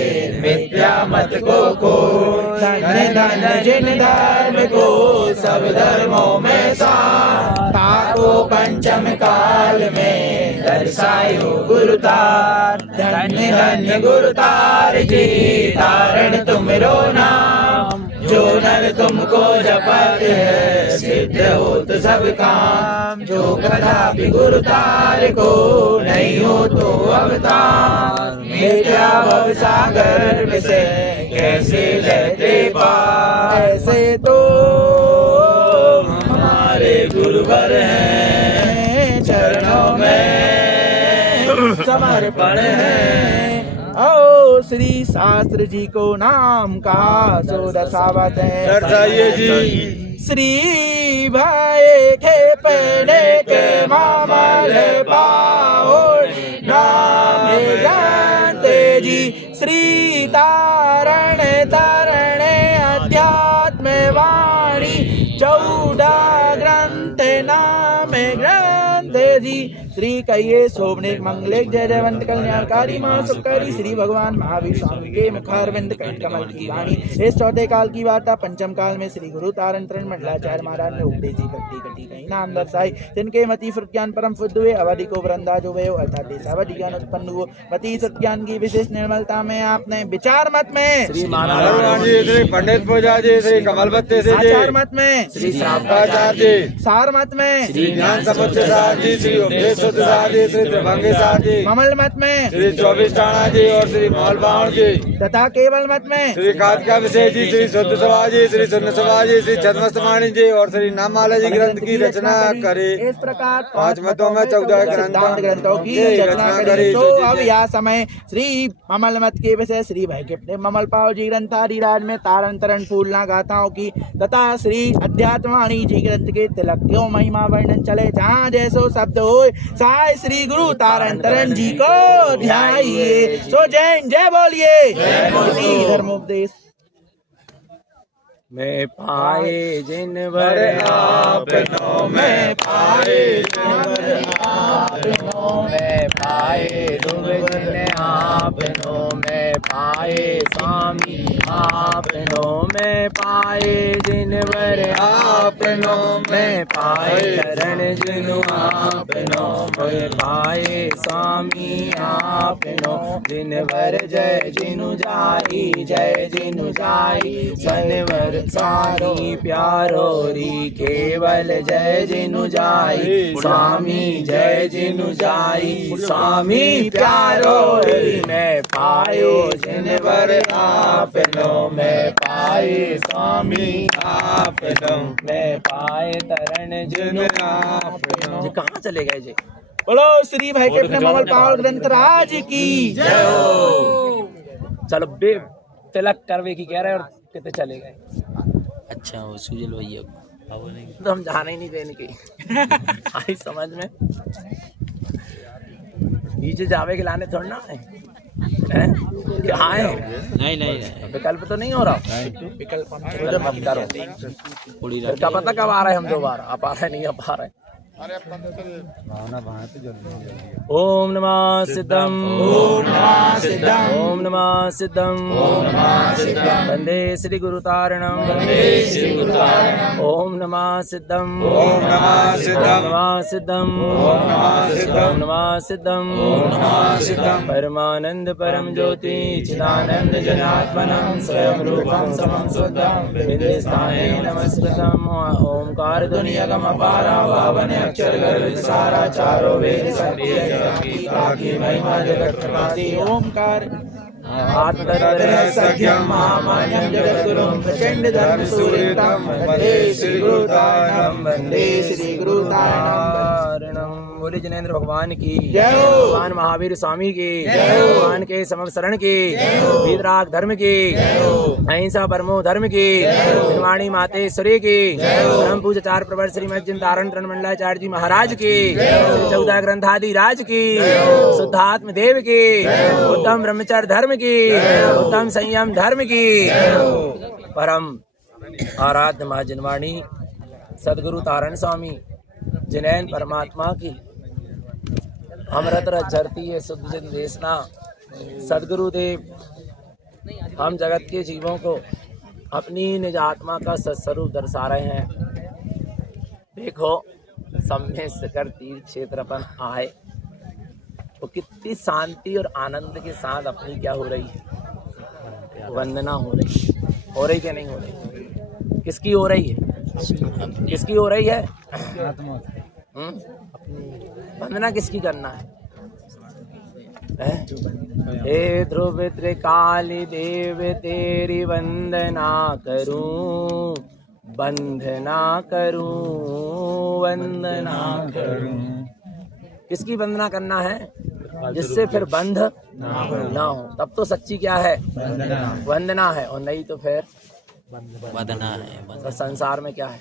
मिथ्या मत को धन्य धन्य जिन धर्म को सब धर्मों में ताको पंचम काल में दर्शायो गुरुतार धन्य धन्य गुरुतार जी तारण तुमरो नाम जो नर तुमको जपत है सिद्ध होत सब काम जो कदापि गुरुतार को नहीं हो तो अवतार मिथ्या भव सागर से कैसे लेते पार ऐसे तो हमारे गुरुवर हैं चरणों में समर्पण है ओ श्री शास्त्र जी को नाम का सो दशावत है जी श्री भाई के पहने के मामल पाओ नाम जानते जी श्री तारण तारण अध्यात्म वाणी 14 ग्रंथ नाम ग्रंथ जी श्री कहिए शोभनिक मंगलिक जय जयवंत कल्याणकारी मां सुखकारी श्री भगवान महावीर स्वामी के मुखारविंद कमल की वाणी इस चौथे काल की वार्ता पंचम काल में श्री गुरु तारण तरण मंडलाचार्य महाराज ने उपदेशी कटी कटी कहीं नाम दर्शाई जिनके मति श्रुत ज्ञान परम शुद्ध हुए अवधि को वृंदा जो हुए अर्थात देशावधि ज्ञान उत्पन्न हुआ मति श्रुत ज्ञान की विशेष निर्मलता में आपने विचार मत में श्री पंडित पूजा जी श्री कमल बत्ते से आचार मत में श्री सावकाचार्य जी सार मत में श्री ज्ञान समुच्चय सार जी श्री उपदेश शुद्ध सार जी श्री त्रिभंगी सार जी ममल मत में श्री 24 टाणा जी और श्री मोहल बावण जी तथा केवल मत में श्री कातिका विशेष जी श्री शुद्ध सभा जी श्री शून्य सभा जी श्री छद्मस्तमाणी जी और श्री नामाला जी ग्रंथ की रचना करे इस प्रकार 5 मतों में 14 ग्रंथों की रचना करी तो अब यह समय श्री ममल मत के विषय श्री भाई के ममल पाव जी ग्रंथ हरिराज में तारण तरण फूलना गाथाओं की तथा श्री अध्यात्मवाणी जी ग्रंथ के तिलक्यों महिमा वर्णन चले जहाँ जैसो शब्द हो साय श्री गुरु तारण तरण जी को ध्याइए सो जैन जय बोलिए धर्मोपदेश मैं पाए जिन वर आपनो मैं पाए मैं पाए दुब जिन आपनो मैं पाए स्वामी आपनो मैं पाए जिन वर आपनो मैं पाए चरण जिनु आपनो मैं पाए स्वामी आपनो जिन वर जय जिनु जाई सनवर स्वामी प्यारो री केवल जय जिनु जाई स्वामी जय जिनु जाई स्वामी प्यारो री मैं पायो जिनवर आपनो मैं पाए स्वामी आपनो मैं पाए तरण जिनु आपनो जी कहाँ चले गए जी बोलो श्री भाई के अपने ममल पावल ग्रंथ राज की जय हो चलो बे तिलक करवे की कह रहे और कितने चले गए अच्छा वो सुजल भैया तो हम जाने ही नहीं देने की आई समझ में नीचे जावे के लाने थोड़ा ना है क्या है नहीं विकल्प तो नहीं हो रहा विकल्प मत करो पूरी फिर क्या पता कब आ रहे हम दोबारा आप आ रहे नहीं आप आ रहे ओम नमः सिद्धम ओम नमः सिद्धम ओम नमः सिद्धम ओम नमः सिद्धम वंदे श्री गुरु तारणम वंदे श्री गुरु तारणम ओम नमः सिद्धम ओम नमः सिद्धम नमः सिद्धम ओम नमः सिद्धम ओम नमः सिद्धम ओम नमः सिद्धम परमानंद परम ज्योति चिदानंद जनात्मनम स्वयं रूपम समम शुद्धम विंध्य स्थाने नमस्कृतम ओंकार ध्वनि अगम अपारा भावन अक्षर गर्भ सारा चारों वेद सर्व की महिमा जगत प्रकाशी ओमकार आत्मतत्त्वसख्यं महामान्यं जगद्गुरुं प्रचण्डधर्मसूर्यं वन्दे श्रीगुरुतारणं वन्दे श्रीगुरुतारणं। बोले जिनेंद्र भगवान की जय हो। भगवान महावीर स्वामी की जय हो। भगवान के समर्थ शरण की जय हो। वीतराग धर्म की जय हो। अहिंसा परमो धर्म की जय हो। निर्वाणी मातेश्वरी की जय हो। परम पूज्य 4 प्रवर श्रीमद जिनतारण तृणमंडलाचार्य जी महाराज की जय हो। 14 ग्रंथादि राज की जय हो। शुद्धात्म देव की जय हो। उत्तम ब्रह्मचर्य धर्म की जय हो। उत्तम संयम धर्म की जय हो। परम आराध्य मां जिनवाणी सदगुरु तारण स्वामी जिनैन परमात्मा की अमृत रस झरती है शुद्ध जन देशना। सदगुरुदेव हम जगत के जीवों को अपनी निज आत्मा का सत्स्वरूप दर्शा रहे हैं। देखो सम्य शिखर तीर्थ क्षेत्र अपन आए तो कितनी शांति और आनंद के साथ अपनी क्या हो रही है, वंदना हो रही कि नहीं हो रही? किसकी हो रही है? किसकी हो रही है? वंदना किसकी करना है? हे ध्रुव त्रिकाली देव तेरी वंदना करूं, वंदना करूं, वंदना करूं। किसकी वंदना करना है? जिससे फिर बंध ना हो, तब तो सच्ची क्या है? वंदना है। और नहीं तो फिर वदना है। तो संसार में क्या है?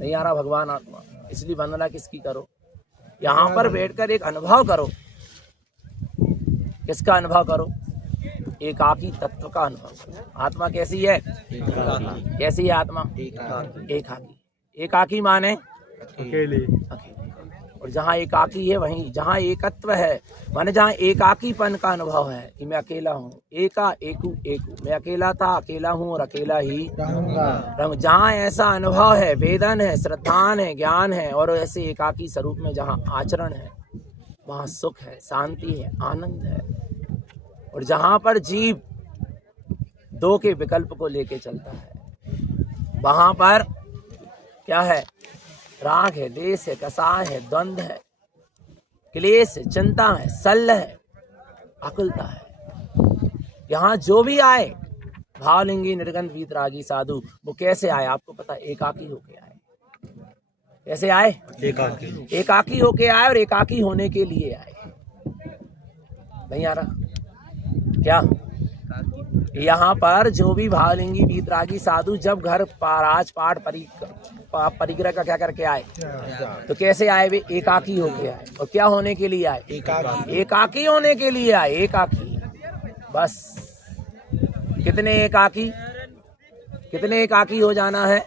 नहीं आ रहा भगवान आत्मा। इसलिए वंदना किसकी करो? यहाँ पर बैठकर एक अनुभव करो। किसका अनुभव करो? एकाकी तत्व का अनुभव करो। आत्मा कैसी है? कैसी है आत्मा? एकाकी। एकाकी माने अकेले। और जहाँ एकाकी है वहीं जहाँ एकत्व है, माने जहाँ एकाकीपन का अनुभव है कि मैं अकेला हूँ। एका एकू एकू, मैं अकेला था, अकेला हूँ और अकेला ही रहूंगा। जहाँ ऐसा अनुभव है, वेदन है, श्रद्धान है, ज्ञान है और ऐसे एकाकी स्वरूप में जहाँ आचरण है वहाँ सुख है, शांति है, आनंद है। और जहाँ पर जीव दो के विकल्प को लेके चलता है वहाँ पर क्या है? राग है, देश है, कसाय है, द्वंद्व है, क्लेश है, चिंता है, शल्य है, आकुलता है। यहाँ जो भी आए भावलिंगी निर्गंध वीतरागी साधु, वो कैसे आए आपको पता? एकाकी होके आए। कैसे आए? एकाकी होके आए और एकाकी होने के लिए आए। नहीं आ रहा क्या? यहाँ पर जो भी भावलिंगी वीतरागी साधु जब घर राज पाठ परिग्रह का क्या करके आए तो कैसे आए? वे एकाकी होके आए। और क्या होने के लिए आए? एकाकी होने के लिए आए। एकाकी बस। कितने एकाकी? कितने एकाकी हो जाना है?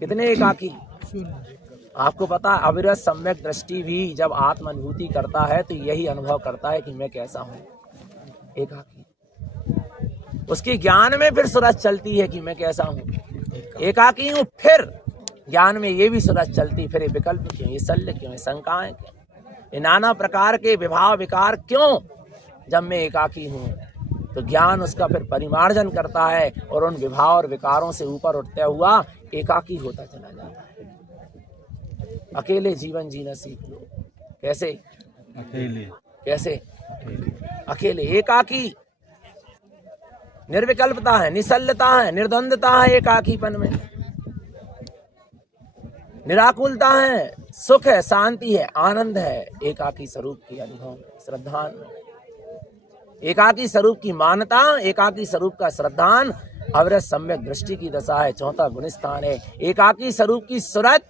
कितने एकाकी? आपको पता, अविरत सम्यक दृष्टि भी जब आत्म अनुभूति करता है तो यही अनुभव करता है कि मैं कैसा हूँ, एकाकी। उसके ज्ञान में फिर सूरज चलती है कि मैं कैसा हूँ, एकाकी हूँ। फिर ज्ञान में ये भी सूरज चलती, फिर ये विकल्प क्यों, ये शल्य क्यों, ये शंकाएं क्यों, ये नाना प्रकार के विभाव विकार क्यों? जब मैं एकाकी हूँ तो ज्ञान उसका फिर परिमार्जन करता है और उन विभाव और विकारों से ऊपर उठते हुआ एकाकी होता चला जाता है। अकेले जीवन जीना सीख लो। कैसे? अकेले। कैसे? अकेले। एकाकी। निर्विकल्पता है, निशल्यता है, निर्द्वंदता है एकाकीपन में, निराकुलता है, सुख है, शांति है, आनंद है एकाकी स्वरूप की अनुभव में, श्रद्धान में। एकाकी स्वरूप की मान्यता, एकाकी स्वरूप का श्रद्धान अविरत सम्यक दृष्टि की दशा है, चौथा गुणस्थान है। एकाकी स्वरूप की सूरत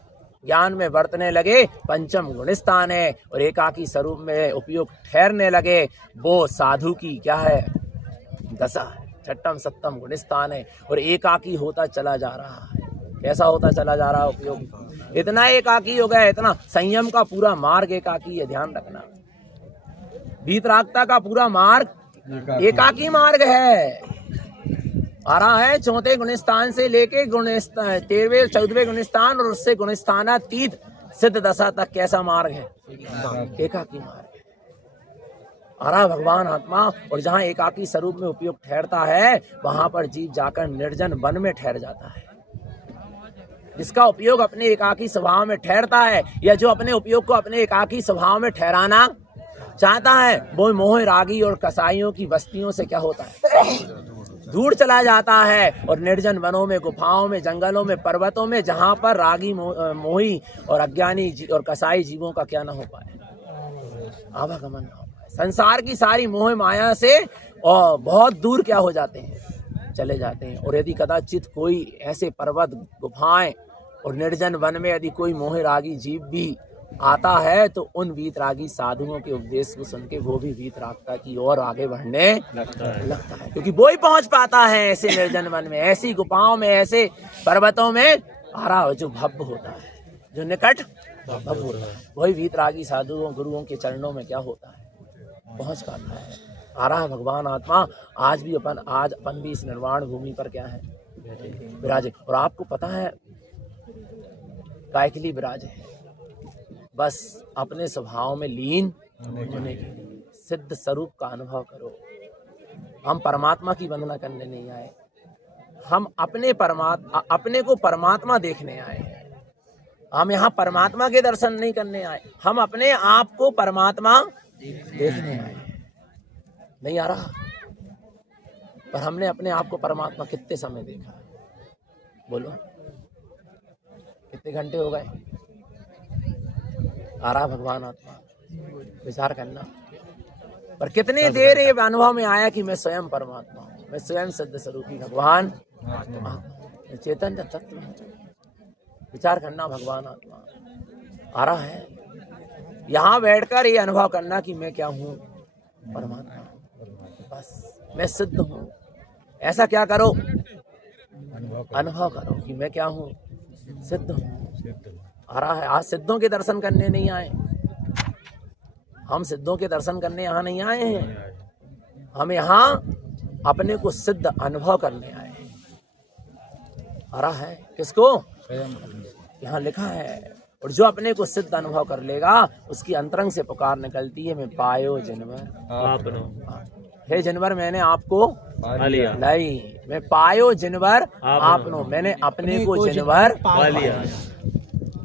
ज्ञान में बरतने लगे, पंचम गुणस्थान है। और एकाकी स्वरूप में उपयोग ठहरने लगे, वो साधु की क्या है? दशा है, छठम सप्तम गुणस्थान है। और एकाकी होता चला जा रहा है। कैसा होता चला जा रहा है उपयोग? इतना एकाकी हो गया, इतना संयम का पूरा मार्ग एकाकी है, ध्यान रखना। वीतरागता का पूरा मार्ग एकाकी मार्ग है। आ रहा है चौथे गुणस्थान से लेके 13वें 14वें गुणस्थान और उससे गुणस्थानातीत सिद्ध दशा तक कैसा मार्ग है? एकाकी मार्ग। आ रहा भगवान आत्मा। और जहाँ एकाकी स्वरूप में उपयोग ठहरता है वहां पर जीव जाकर निर्जन वन में ठहर जाता है। जिसका उपयोग अपने एकाकी स्वभाव में ठहरता है, या जो अपने उपयोग को अपने एकाकी स्वभाव में ठहराना चाहता है वो मोह रागी और कसाईयों की बस्तियों से क्या होता है, दूर चला जाता है और निर्जन वनों में, गुफाओं में, जंगलों में, पर्वतों में, जहां पर रागी मोही और अज्ञानी और कसाई जीवों का क्या ना हो पाए, आवागमन ना हो पाए। संसार की सारी मोह माया से और बहुत दूर क्या हो जाते हैं, चले जाते हैं। और यदि कदाचित कोई ऐसे पर्वत, गुफाएं और निर्जन वन में यदि कोई मोह रागी जीव भी आता है तो उन वीतरागी साधुओं के उपदेश को सुन के वो भी वीतरागता की ओर आगे बढ़ने लगता है, क्योंकि वो ही पहुंच पाता है ऐसे निर्जन वन में, ऐसी गुफाओं में, ऐसे पर्वतों में। आरा जो भव्य होता है, जो निकट भव्य होता है, वही वीतरागी साधुओं गुरुओं के चरणों में क्या होता है, पहुंच पाता है। आ रहा है भगवान आत्मा। आज अपन भी इस निर्वाण भूमि पर क्या है, विराजे। और आपको पता है काय के लिए विराजे है, बस अपने स्वभाव में लीन होने के लिए, सिद्ध स्वरूप का अनुभव करो। हम परमात्मा की वंदना करने नहीं आए, हम अपने को परमात्मा देखने आए हैं। हम यहाँ परमात्मा के दर्शन नहीं करने आए, हम अपने आप को परमात्मा देखने आए हैं। नहीं आ रहा, पर हमने अपने आप को परमात्मा कितने समय देखा, बोलो कितने घंटे हो गए। आ रहा भगवान आत्मा, विचार करना। पर कितनी देर ये अनुभव में आया कि मैं स्वयं परमात्मा हूँ, मैं स्वयं सिद्ध स्वरूपी भगवान आत्मा, मैं चैतन्य तत्व हूँ। विचार करना भगवान आत्मा आ रहा है। यहाँ बैठकर ये अनुभव करना कि मैं क्या हूँ, परमात्मा, बस मैं सिद्ध हूँ। ऐसा क्या करो, अनुभव करो कि मैं क्या हूँ, सिद्ध हूँ। आ रहा है। आज सिद्धों के दर्शन करने नहीं आए, हम सिद्धों के दर्शन करने यहाँ नहीं आए हैं, हम यहाँ अपने को सिद्ध अनुभव करने आए हैं। आ रहा है किसको, यहाँ लिखा है। और जो अपने को सिद्ध अनुभव कर लेगा उसकी अंतरंग से पुकार निकलती है, मैं पायो जिनवर, हे जिनवर मैंने आपको पा लिया, नहीं मैं पायो जिनवर आपनो, मैंने अपने को जिनवर पा लिया।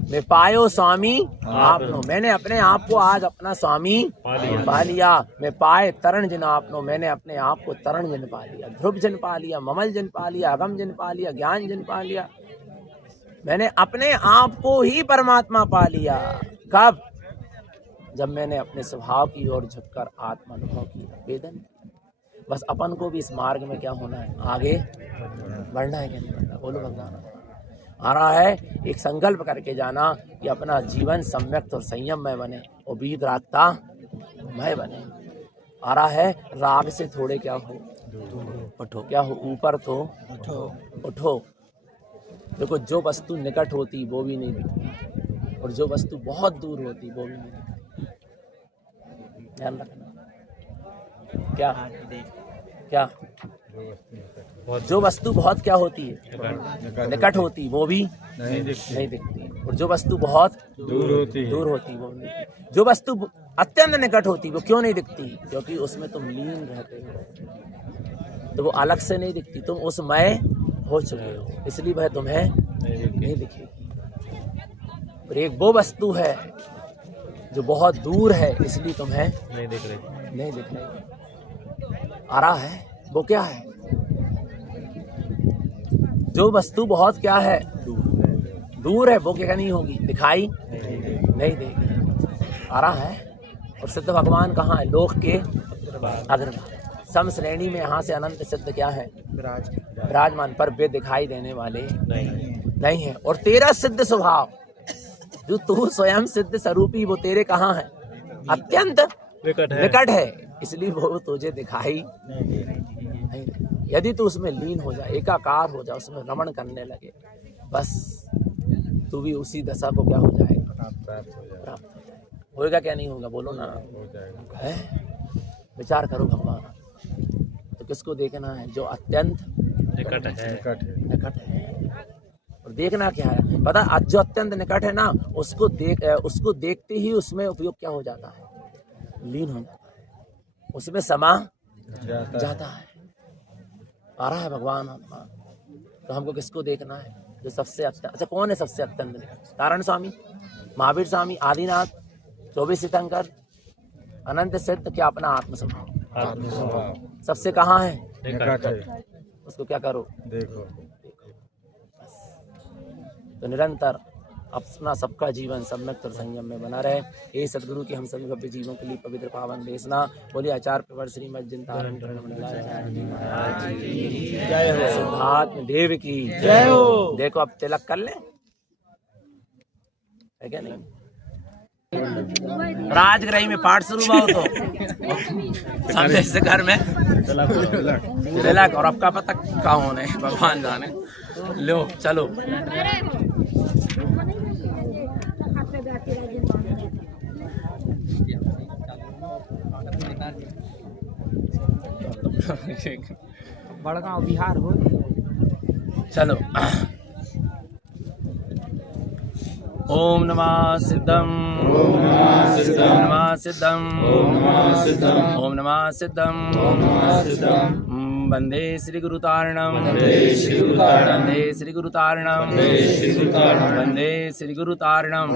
मैं पायो स्वामी आपनो, मैंने अपने आप को आज अपना स्वामी पा लिया। मैं पाए तरण जिन आपनो, मैंने अपने आप को तरण जिन पा लिया। ध्रुव जिन पा लिया, ममल जिन पा लिया, अगम जिन पा लिया, ज्ञान जिन पा लिया। मैंने अपने आप को ही परमात्मा पा लिया। कब, जब मैंने अपने स्वभाव की ओर झुककर आत्मा अनुभव किया, वेदन। बस अपन को भी इस मार्ग में क्या होना है, आगे बढ़ना है, क्या नहीं बढ़ना, बोलो भगवान। आ रहा है एक संकल्प करके जाना कि अपना जीवन सम्यक और संयम में बने और वीतरागता में बने। आ रहा है राग से थोड़े क्या हो, उठो, क्या हो, ऊपर तो उठो। देखो जो वस्तु निकट होती वो भी नहीं दिखती, और जो वस्तु बहुत दूर होती वो भी नहीं दिखती। ध्यान रखना। क्या जो वस्तु बहुत क्या होती है, निकट होती, वो भी नहीं दिखती। और जो वस्तु बहुत दूर होती वो नहीं दिखती। जो वस्तु अत्यंत निकट होती वो क्यों नहीं दिखती, क्योंकि उसमें तुम लीन रहते हो, तो वो अलग से नहीं दिखती, तुम उसमय हो चुके हो, इसलिए वह तुम्हें नहीं दिखेगी। और एक वो वस्तु है जो बहुत दूर है, इसलिए तुम्हें नहीं दिख रही। आ रहा है वो क्या है, जो वस्तु बहुत क्या है, दूर है, वो क्या नहीं होगी, दिखाई नहीं देगी। आ रहा है। और सिद्ध भगवान कहाँ है, लोक के अग्रभाग, सम श्रेणी में यहाँ से अनंत सिद्ध क्या है, विराजमान, पर वे दिखाई देने वाले नहीं है। और तेरा सिद्ध स्वभाव जो तू स्वयं सिद्ध स्वरूपी, वो तेरे कहाँ है, अत्यंत निकट है, इसलिए वो तुझे दिखाई नहीं। यदि तू उसमें लीन हो जाए, एकाकार हो जाए, उसमें रमण करने लगे, बस तू भी उसी दशा को क्या हो जाएगा, प्राप्त हो जाएगा। होएगा क्या नहीं होगा, बोलो ना, है। विचार करो भगवान। तो किसको देखना है, जो अत्यंत निकट है। और देखना क्या है पता, जो अत्यंत निकट है ना, उसको देखते ही उसमें उपयोग क्या हो जाता है, लीन हो जाता है, उसमें समा जाता है। आ रहा है भगवान आत्मा। तो हमको किसको देखना है, जो सबसे अत्यंत। अच्छा, कौन है सबसे अत्यंत? नारायण स्वामी, महावीर स्वामी, आदिनाथ, 24 तीर्थंकर, अनंत सिद्ध क्या अपना आत्मस्वभाव सबसे कहाँ है, उसको क्या करो देखो। तो निरंतर अपना सबका जीवन सम्यक और संयम में बना रहे। ये सदगुरु की हम सभी भव्य जीवों के लिए पवित्र पावन देशना। बोलिए आचार्य प्रवर श्रीमद जिनतारण जय हो, सिद्धार्थ देव की जय हो। देखो अब तिलक कर ले, है क्या नहीं? राजगृह में पाठ शुरू हुआ हो तो संदेश से घर में तिलक और आपका पता कौन है भगवान जाने। लो चलो बड़गांव बिहार हो। चलो। ओम नमः सिद्धम, ओम नमः सिद्धम, ओम नमः सिद्धम, वंदे श्री गुरु तारणम, वंदे श्री गुरु तारणम, वंदे श्री गुरु तारणम।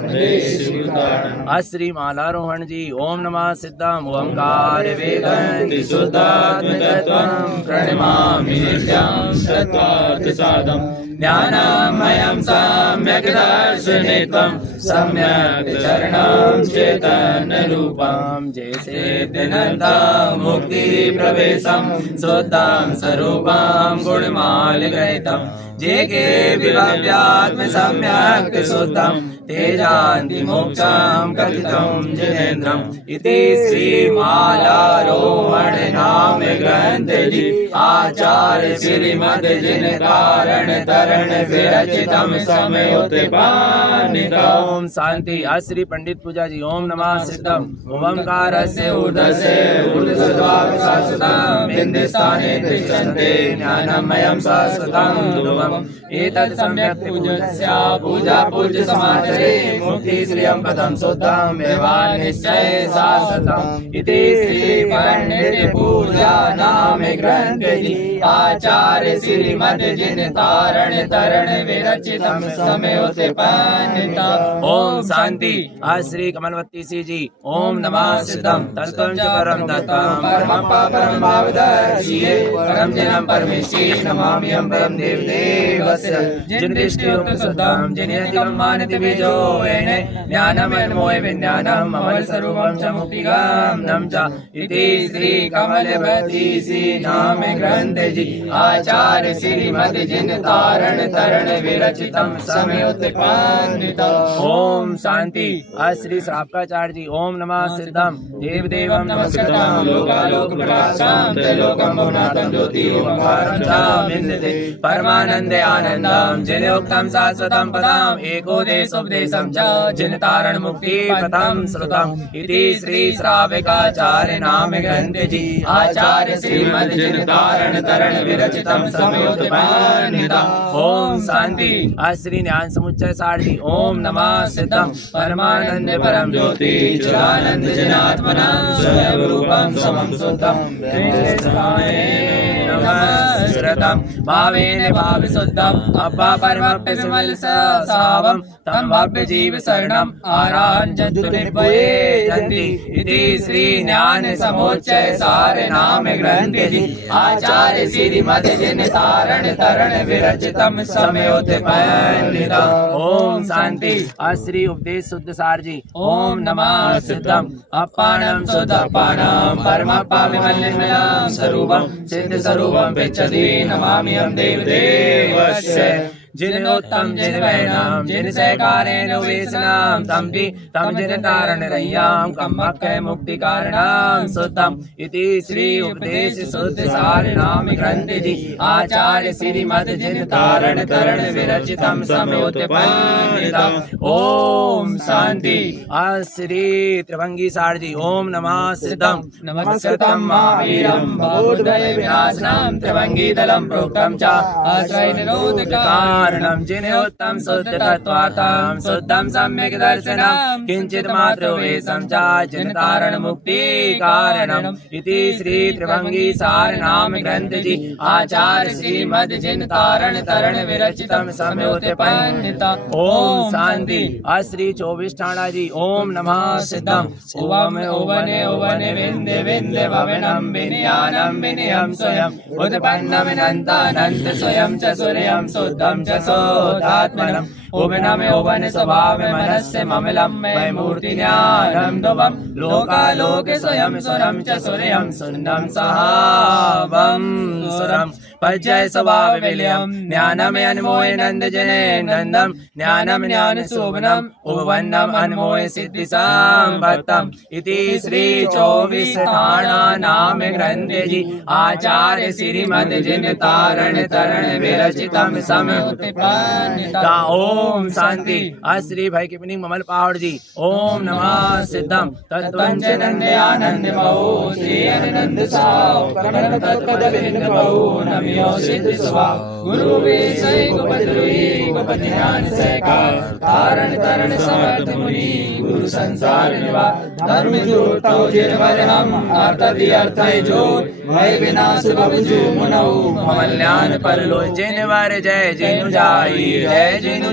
श्री मालारोहण जी। ओम नमः सिद्धम ओंकार वेदंति शुद्धात्मतत्वं प्रणमामि नित्यं सत्वार्थ साधं ज्ञानमयं सम्यक् दर्शनित्वं सम्यक् चरणं चैतन्य रूपं जैसे दिनन्तं मुक्ति प्रवेशं शुद्धं स्वरूपं गुणमालिकैतं जेके विभव्यात्म सम्यक् शुद्धं तेजान्ति मोक्षं कथितं जिनेन्द्रम् इति श्रीमालारोहण नाम ग्रंथ जी आचार्य श्रीमद जिनतारण तरण विरचितं समयोत्पन्नितं। ओम शांति। श्री पंडित पूजा जी। ओम नमः सिद्धम ओंकारस्य ऊर्ध्वस्य ऊर्ध्वसत्त्वात् शाश्वतं बिन्दुस्थाने तिष्ठन्ते ज्ञानमयं शाश्वतं ध्रुवम् एतत् सम्यक् पूज्यस्य पूजा पूज्य समाचार मुक्ति श्रियं पदं शुद्धं व्यवहार निश्चय शाश्वतम् इति श्री पंडित पूजा नाम ग्रंथ जी आचार्य श्रीमद जिनतारण तरण विरचितं समयोत्पन्नितं। ओम शांति। श्री कमलवती सी जी। ओम नमः सिद्धम तत्त्वं च परं तत्त्वं परमं परमं भावदर्शिये परं जनं परमेशी नमाम्यहं परं देवदेवस्य जिनदृष्टियुक्तं शुद्धं जिनेतिकं मानति बीजो येने ज्ञानमयमोय विज्ञानम् अमल स्वरूपं च मुक्तिगमनं च इति श्री कमलवती सी नाम ग्रंथ जी आचार्य श्रीमद जिनतारण तरण विरचितं समयोत्पन्नितं। ओम शांति। श्री श्रावकाचार्य जी। ओम नमः सिद्धम देवदेवं नमस्कृतं लोकालोक प्रकाशं त्रैलोक्यं भुवनाथं ज्योति ओंकारं च विन्दते परमानन्दे आनन्दं जिनोक्तं शाश्वतं पदम् एको देशोपदेशं च जिनतारण मुक्ति पथं श्रुतम् इति श्री श्रावकाचार्य नाम ग्रंथ जी आचार्य श्रीमद जिनतारण तरण विरचितं समयोत्पन्नितं। ओम शांति। श्री ज्ञान समुच्चय सार जी। ओम नमः सिद्धम परमानंद परम ज्योति चिदानंद जनात्मनं स्वयं रूपं समं शुद्धं नमस्कृतं भावेन भाव शुद्धं अब्बा परमप्य समल सावं तं भव्य जीव शरणं आराञ्जन्तु निर्भयेन्ति इति श्री ज्ञान समुच्चय सार नाम ग्रंथ जी आचार्य श्रीमद जिनतारण तरण विरचितं समयोत्पन्नितं। ओम शांति। श्री उपदेश शुद्ध सार जी। ओम नमः सिद्धम अपानं शुद्धपानं परमप्पा विमलं स्वरूपं सिद्ध स्वरूपं पिच्छति नमाम्यहं देवदेवस्य जिनोत्तम जिनवैनम जिन सहकारेण वेशनम तम जिन तारण रय्याम कम्मक्कय मुक्ति कारणम शुद्धम इति श्री उपदेश शुद्ध सार नाम ग्रंथ जी आचार्य श्रीमद जिन तारण तरण विरचितं समयोत्पन्नितं। ओम शांति। श्री त्रिभंगी सार जी। ओम नमः सिद्धम नमस्कृतं महावीरं भवोदय विनाशनं त्रिभंगी दलं प्रोक्तं च आश्रय निरोधकाय कारणं जिनोत्तम शुद्ध तत्वार्थं शुद्धं सम्यक् दर्शनं किंचित मात्र वेशं च जिन तारण मुक्ति कारणम् इति श्री त्रिभंगी सार नाम ग्रंथ जी आचार्य श्रीमद जिन तारण तरण विरचितम समयोत्पन्नता ओम शांति। श्री 24 ठाणा जी ओम नमः सिद्धम ओम ओवने ओवने विंदे विंदे भवनम विनयानम विनयम स्वयं उत्पन्नम अनंतानंत स्वयं च सूर्यं शुद्धं च शोधात्मनम् ओवनम ओवन स्वभाव मनस्य ममलम मय मूर्ति ज्ञानम दुवम लोकालोक स्वयं स्वरम च सूर्यं सुन्दं सहावं सुरम पज्जय स्वभाव विलयम ज्ञानम अनमोय नंद जने नंदम ज्ञानम ज्ञान शोभनम उपवन्नम अनमोय सिद्धि संपत्तम इति श्री 24 ठाणा नाम ग्रंथ जी आचार्य श्रीमद जिन तारण तरण विरचितम समयोत्पन्नता ओम शांति। श्री भाई की पिनिंग ममल पहाड़ जी ओम नमः सिद्धम तत्वं च नंदे आनंद बहु श्री आनंद साव करण तत्पद विंद बहु नमियो सिद्ध स्वभाव गुरु विषय गोपद्रुई गोपति ज्ञान सहकार कारण तरण समर्थ मुनि गुरु संसार निवास धर्म जो तव जिन वर हम अर्थ दी अर्थ जो भय विनाश बबजू मुनौ कल्याण पर लो जिन वर जय जिनु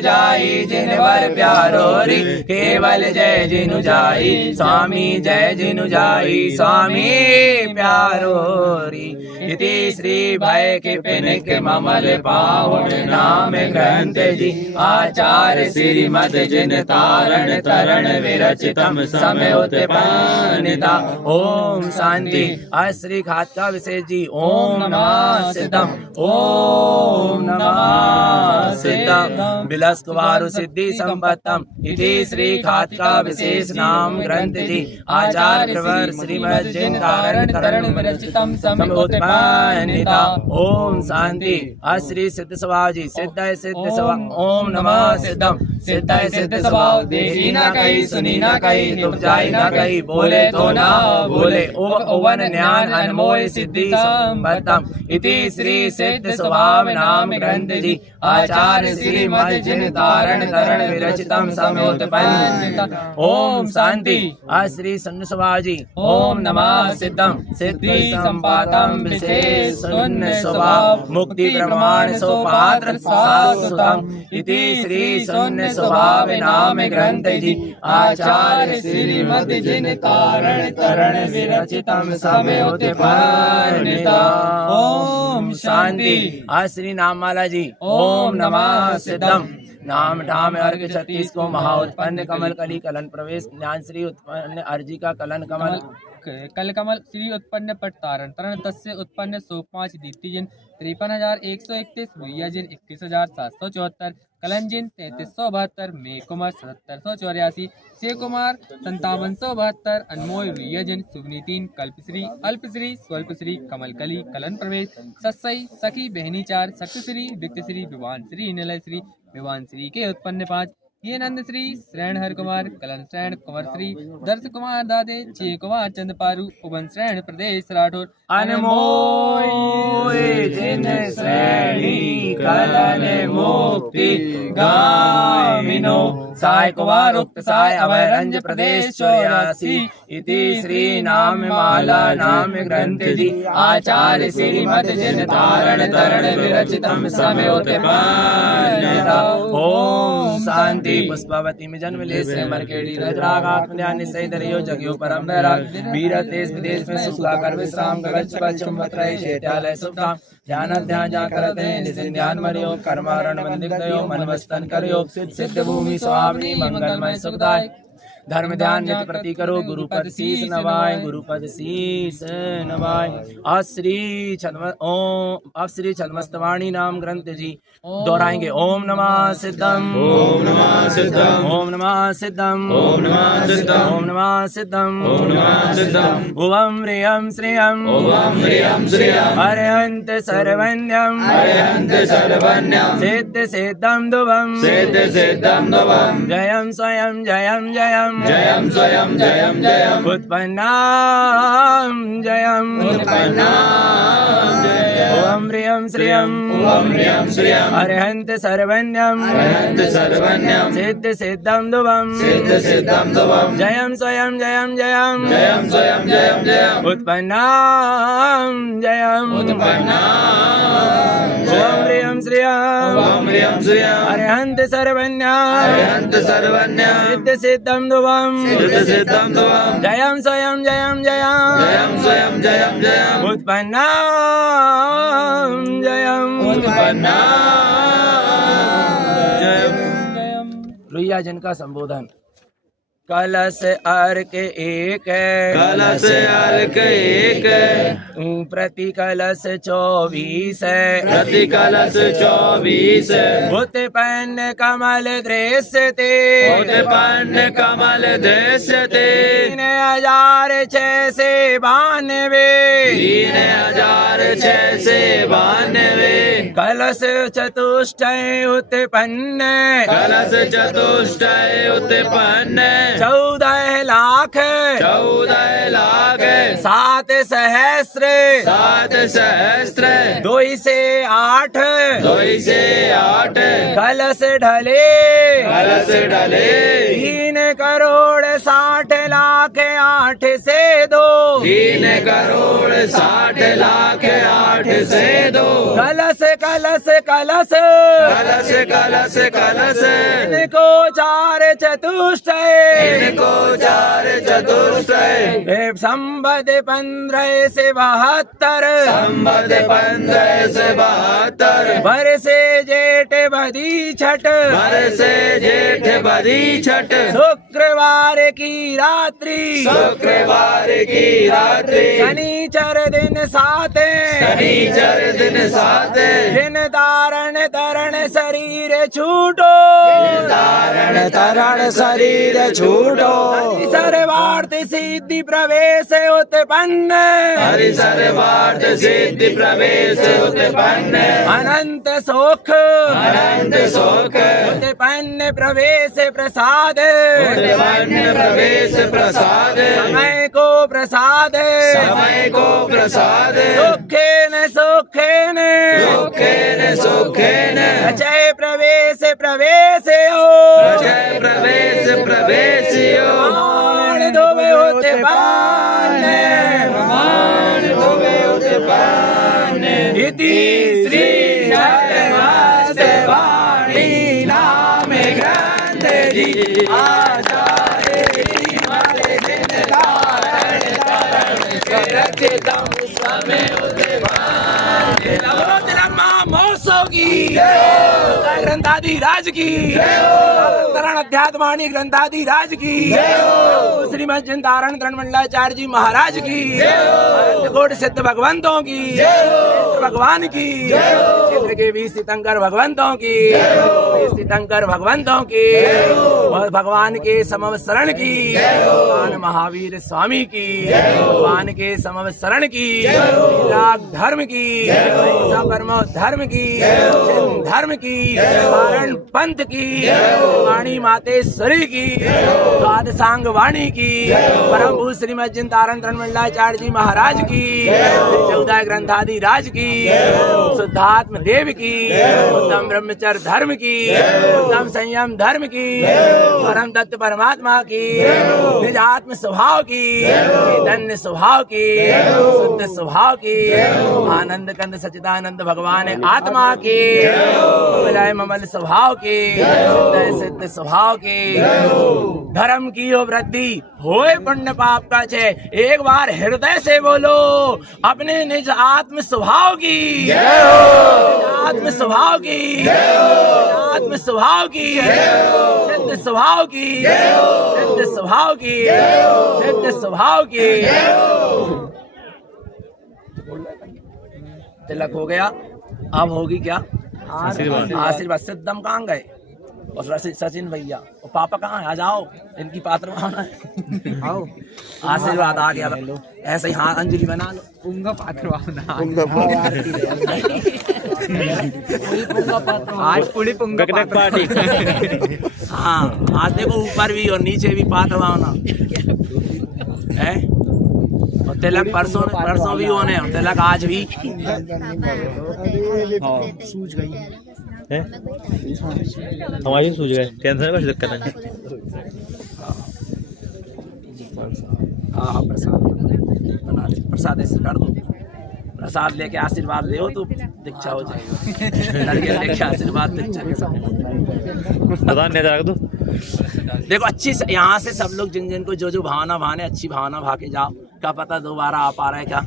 जाई जिन वर प्यारो री केवल जय जिनु जाई स्वामी जय जिनु जाई स्वामी प्यारो री इति श्री भय के पिनिक ममल पावन नाम ग्रंथ जी आचार्य श्रीमद जिन तारण तरण विरचितम समयोत्पन्नता ओम शांति। श्री खातका विशेष जी ओम नमः सिद्धम ओम नमः सिद्धम बिलस्कुवारु सिद्धि संपत्तम इति श्री खातका विशेष नाम ग्रंथ जी आचार्य प्रवर श्रीमद जिन तारण तरण विरचितम समयोत्पन्नता ओम शांति। श्री सिद्ध स्वभाव जी सिद्ध स्वभाव ओम नमः सिद्धम सिद्ध स्वभाव देखी ना कहीं सुनी ना कहीं दुबजाई ना कहीं बोले तो ना बोले ओवन ज्ञान अनमोल सिद्धि संपत्तम इति श्री सिद्ध स्वभाव नाम ग्रंथ जी आचार्य श्रीमद जिन तारण तरण विरचितम समयोत्पन्नता ओम शांति। श्री सन्न स्वभाव जी ओम नमः सिद्धम सिद्धि संपातम विशेष शून्य स्वभाव मुक्ति प्रमाण सोपात्र शाश्वतम इति श्री शून्य स्वभाव नाम ग्रंथ जी आचार्य श्रीमद जिन तारण तरण विरचितम समयोत्पन्नता ओम शांति। श्री नाममाला जी ओम नमः सिद्धम नाम ठाम अर्घ 36 को महा उत्पन्न कमल कली कलन प्रवेश ज्ञान श्री उत्पन्न अर्जी का कलन कमल कल कमल श्री उत्पन्न पट तारण तरण तस्य उत्पन्न 105 दीप्ति जिन 53,131 भुइया जिन 21,774 कलन जिन 3372 मे कुमार 7784 से कुमार 5772 अनमोय भुइया जिन सुवनी 3 कल्पश्री अल्पश्री स्वल्पश्री कमल कली कलन प्रवेश सत्सई सखी बहनी 4 शक्तिश्री विक्तश्री विवान श्री निलय श्री विवान श्री के उत्पन्न 5 ये नंद श्री श्रेण हर कुमार कलन श्रेण कुंवर श्री दर्श कुमार दादे चे कुमार चंद पारू उपवन श्रेण प्रदेश राठौर अनमोल जिन श्रेणी कलन मुक्ति गामिनो साय कुमार उक्त साय अभयरंज प्रदेश 84 इति श्री नाम माला नाम ग्रंथ जी आचार्य श्रीमद जिन तारण तरण विरचितम समयोत्पन्नता ओम शांति। पुष्पावती में जन्म ले से मरकेड़ी रजराग आत्मज्ञान निश्चय दरियो जगियो परंपरा वीर देश विदेश में सुखा कर विश्राम गगन पश्चिम वत्रय शैत्यालय सुखा ध्यान ध्यान जा करते निसिन ध्यान मरियो कर्मारण वंदितयो मन वस्तन करियो सिद्ध भूमि स्वामी मंगलमय सुखदाय धर्म ध्यान नित्य प्रति करो गुरुपद शीस नवाय गुरुपद शीस नवाय। श्री छद्मस्तवाणी नाम ग्रंथ जी दोहराएंगे ओम नमः सिद्धम ओम नमः सिद्धम ओम नमः सिद्धम ओम नमः सिद्धम ओम नमः सिद्धम ओम नमः सिद्धम ओम ह्रीं श्रियं अरहंत सर्वन्यं सिद्ध सिद्धं दुवं जयं स्वयं जयं जयं जयं स्वयं जयं जयं उत्पन्नां जयं उत्पन्नां जयं ओम ह्रीं श्रियं ॐ ह्रीं श्रियं अरहन्त सर्वण्यं अरहन्त सर्वण्यं सिद्ध सिद्धं ध्रुवं सिद्ध सिद्धं ध्रुवं जयं स्वयं जयं जयं जयं स्वयं जयं जयं उत्पन्नां जयं उत्पन्नां ओम ह्रीं श्रियं ॐ ह्रीं श्रियं अरहन्त सर्वण्यं अरहन्त सर्वण्यं सिद्ध सिद्धं ध्रुवं सिद्ध सिद्धं ध्रुवं जयं स्वयं जयं जयं जयं स्वयं जयं जयं उत्पन्नां जयं उत्पन्नां जयं रुइया जन का संबोधन कलश अर्क एक कलश अर्क एक प्रति कलश 24 प्रति कलश 24 उत्पन्न कमल दृश्य ते उत्पन्न कमल दृश्यते 3692 3692 कलश चतुष्टय उत्पन्न कलश चतुष्टय उत्पन्न 14 लाख 14 लाख 7 सहस्र 7 सहस्त्र 2 से 8 2 से 8 कलश ढले कलश डले 3 करोड़ 60 लाख 8 से 2 3 करोड़ 60 लाख 8 से 2 कलश कलश कलश कलश कलश कलश इनको 4 चतुष्टय इनको 4 चतुष्टय संबद 15 से 72 संबद 15 से 72 बरसे जेठ बदी छठ बरसे जेठ बदी छठ शुक्रवार की रात्रि शुक्रवार की रात्रि शनिचर दिन 7 शनिचर दिन 7 दिन धारण तरण शरीर छूटो धारण तरण शरीर छूटो सर्वार्थ सिद्धि प्रवेश उत्पन्न हरि सर्वार्थ सिद्धि प्रवेश उत्पन्न अनंत सुख अनंत सुख उत्पन्न प्रवेश प्रसाद उत्पन्न प्रवेश प्रसाद समय को प्रसाद समय को प्रसाद सुखेन सुखेन सुखेन सुखेन जय प्रवेश प्रवेश हो जय प्रवेश प्रवेशियो प्रमाण धोवे होते पाने प्रमाण धोवे उत्पन्न इति श्री वाणी नाम ग्रंथ जी आचार्य हमारे दिन धारण तरण रक्षितम समय उत्पन्न महोत्सव की ग्रंथादि राज की तरण अध्यात्मानी ग्रंथादि राज की श्रीमद चिंतारण तरणमंडलाचार्य जी महाराज की कोट सिद्ध भगवंतों की भगवान की क्षेत्र के 20 तीर्थंकर भगवंतों की 20 तीर्थंकर भगवंतों की और भगवान के समव शरण की भगवान महावीर स्वामी की भगवान के समव शरण की लाख धर्म की परमो धर्म की धर्म की कारण पंथ की वाणी मातेश्वरी की द्वादशांग वाणी की परम भूत श्रीमद चिंतारण तरणमंडलाचार्य जी महाराज की 14 ग्रंथादि राज की शुद्धात्म देव की उत्तम ब्रह्मचर्य धर्म की उत्तम संयम धर्म की परम तत्व परमात्मा की निजात्म स्वभाव की चैतन्य स्वभाव की शुद्ध स्वभाव की आनंद कंद सच्चिदानंद भगवान आत्मा की विलय ममल स्वभाव की सिद्ध स्वभाव की धर्म की हो वृद्धि होए पुण्य पाप का छे एक बार हृदय से बोलो अपने निज आत्म स्वभाव की आत्म स्वभाव की आत्म स्वभाव की सिद्ध स्वभाव की सिद्ध स्वभाव की सिद्ध स्वभाव की तिलक हो गया अब होगी क्या आशीर्वाद सिद्धम कहाँ गए और सचिन भैया और पापा कहाँ है आ जाओ इनकी पात्र आना है आओ आशीर्वाद आ गया ऐसे ही हाँ अंजलि बना लो उंगा पात्र आज पूरी पुंगा पिकनिक पार्टी। हाँ आज देखो ऊपर भी और नीचे भी पातवाना है और तिलक परसों भी होने और तिलक आज भी हमारी सूझ गए, टेंशन में कुछ दिक्कत नहीं। हाँ प्रसाद बना दे, प्रसाद ऐसे कर दो, प्रसाद लेके आशीर्वाद ले तो दीक्षा हो जाएगा। नारियल लेके आशीर्वाद दीक्षा के साथ प्रधान ने रख दो। देखो अच्छी यहाँ से सब लोग जिन जिन को जो जो भावना भाने अच्छी भावना भा के जाओ। क्या पता दोबारा आ पा रहा है, क्या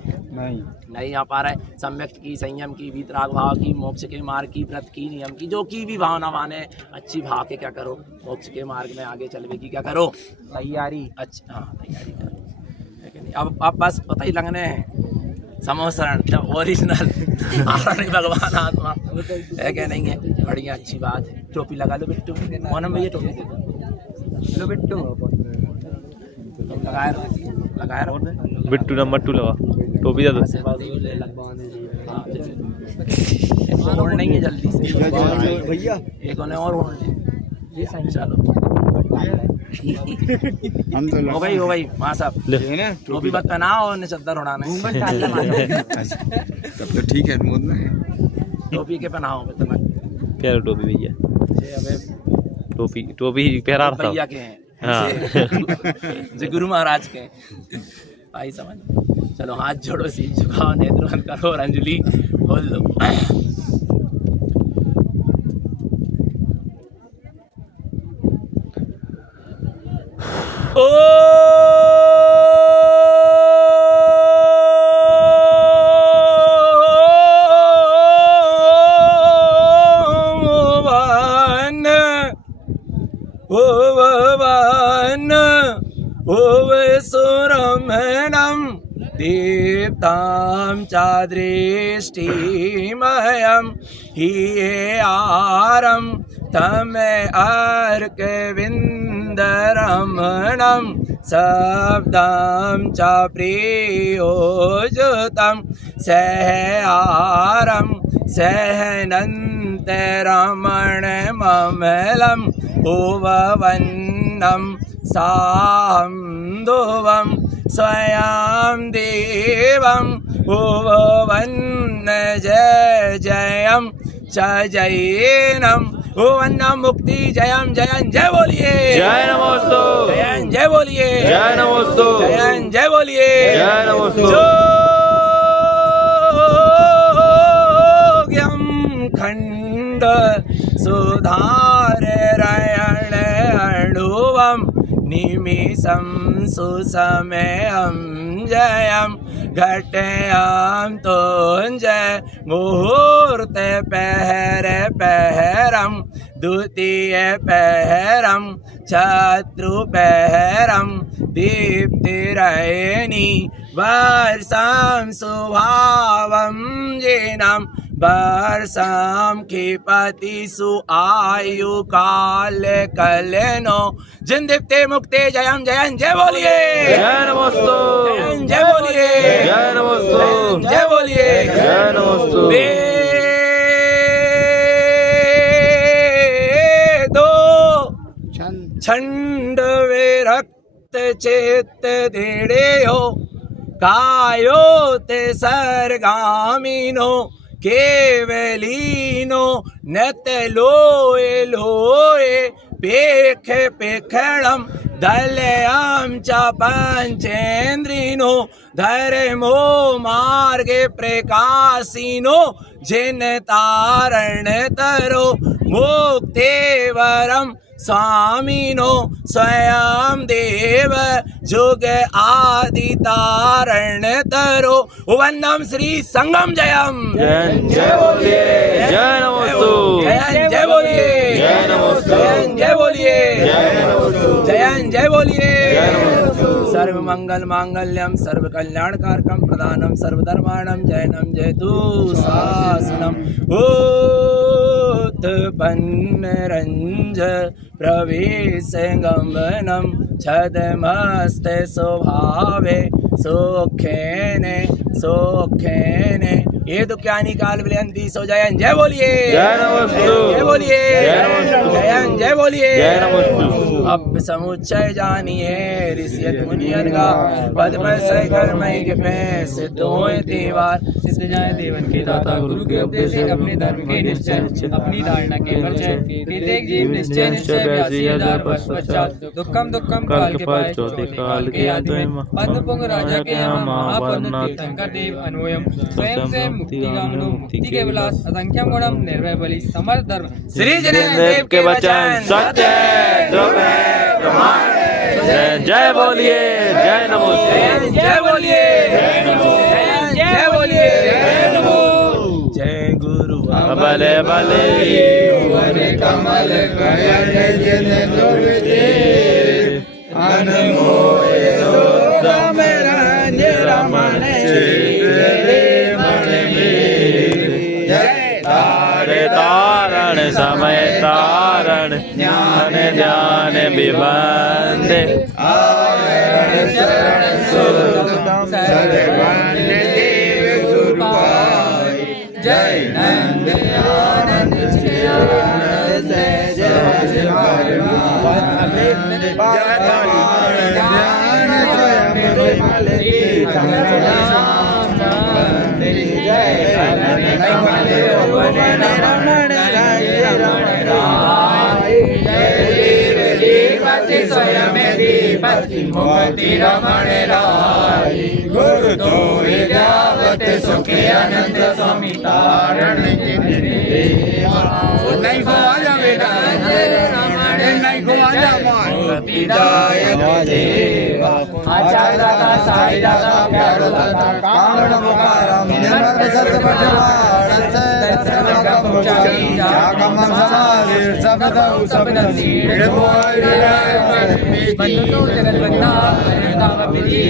नहीं आ पा रहा है। सम्यक की, संयम की, वीतराग भाव की, मोक्ष के मार्ग की, व्रत की, नियम की, जो की भी भावना भाने अच्छी भाव के क्या करो, मोक्ष के मार्ग में आगे चलने की क्या करो तैयारी। अच्छा हाँ तैयारी करो, है कि नहीं। अब बस पता ही लगने हैं समोसरण जब ओरिजिनल नहीं भगवान आत्मा है क्या नहीं है। बढ़िया अच्छी बात है। टोपी लगा लो बिट्टू, मोनम भैया टोपी दे दो लो बिट्टू, लगाए रहो बिट्टू नंबर 2 लगा, टोपी दे दो। और नहीं है जल्दी से भैया, एक और चलो हो गई माँ साहब। टोपी मत पहनाओ और चद्दर उड़ाना तब तो ठीक है। टोपी के पहनाओ तुम्हें क्या टोपी भैया, टोपी पहरा रहा था भैया के हैं। हाँ। जो गुरु महाराज के हैं भाई समझ। चलो हाथ जोड़ो, सी झुकाओ, नेत्र बंद करो और अंजलि खोल दो। दीप्तां चादृष्टिमयं हियेयारं तमेऽर्कविन्दरमणं शब्दं च प्रियोजुतं सहयारं सहनन्तरमणममलं भुववन्नं साहं दुवं स्वयं देवं भुवन्न जय जयं च जयेनं भुवन्नं मुक्ति जयं जयं जय बोलिए, जय नमोस्तु, जयं जय बोलिए, जय नमोस्तु, जयं जय बोलिए, जय नमोस्तु। जोग्यं खंड सुधारयण अणुवं निमिषं सुसमयं जयं घटयां तुंजय मुहूर्त पहरं द्वितीय पहरं शत्रु पहरं दीप्तिरयनी वर्षां सुभावं जिनं वर्षां क्षिपति सुआयु काल कलनो जिन दीप्ते मुक्ते जयं जयं जय बोलिए, जय नमोस्तु, जयं जय बोलिए, जय नमोस्तु, जय बोलिए, जय नमोस्तु। वेदो छंद विरक्त चेत दृढ़यो कायो ते सर्गामिनो केवलीनो नत लोए लोए पेख पेखणम दलयाम च पंचेन्द्रिनो धर्मो मार्गे प्रकाशिनो जिन तारण तरो मुक्ते वरम स्वामिनो स्वयं देव जुग आदि तारण तरो वंदम श्री संगम जयम जय बोलिए, जय नमोस्तु, जय बोलिए, जय नमोस्तु, जय बोलिए, जय नमोस्तु, जय बोलिए। जय नमोस्तु। सर्व मंगल मांगल्यम सर्व कल्याणकारकम प्रदानम सर्वधर्माणम जयनम जयतु शासनम उत्पन्नरंज प्रवेश गमनम छदमस्ते स्वभावे सुखेने ये दुख्यानी काल विलयंती सो जयन जय बोलिए जय नमस्तु जय बोलिए जय नमस्तु जयन जय बोलिए जय नमस्तु अब समुच्चय जानिए ऋषियत मुनियन का पद पर सह कर्मय के पे सिद्ध होए देवार सिद्ध जाए देवन के दाता गुरु के उपदेश से अपने धर्म के निश्चय अपनी धारणा के परिचय प्रत्येक जीव निश्चय निश्चय 82,000 वर्ष पश्चात दुखम दुखम काल के पाए चौथे काल के आदि में पद्मपुंग राजा के यहाँ महापद्म तीर्थंकर देव अन्वयम स्वयं से मुक्ति गामनो मुक्ति के विलास असंख्यम गुणम निर्भय बलि समर्थ धर्म श्री जनेदेव के वचन सत्य ध्रुव है प्रमाण है। जय बोलिए जय नमस्ते जय बोलिए जय बोलिए जय गुरु भले भले कमल कमल अनमोल सोदम रंज रमण तारे तारण समय तारण ज्ञान ज्ञान विबंध चरण सुरतम सर्वान देव गुरु पाई जय नंद आनंद स्वयं दीपति मुक्ति रमण राय गुरु तो विद्यावत सुखी अनंत स्वामी तारण नहीं को आजा बेटा नहीं को आजा पिदायक देवा आचार्य दाता साई दाता प्यारो दाता कामण मुकारम निरंत सत्पटवार सत्संग पुजारी जागम समावीर सबद सबद सीढ़ बोल बंधु जगत बंधा काम विधि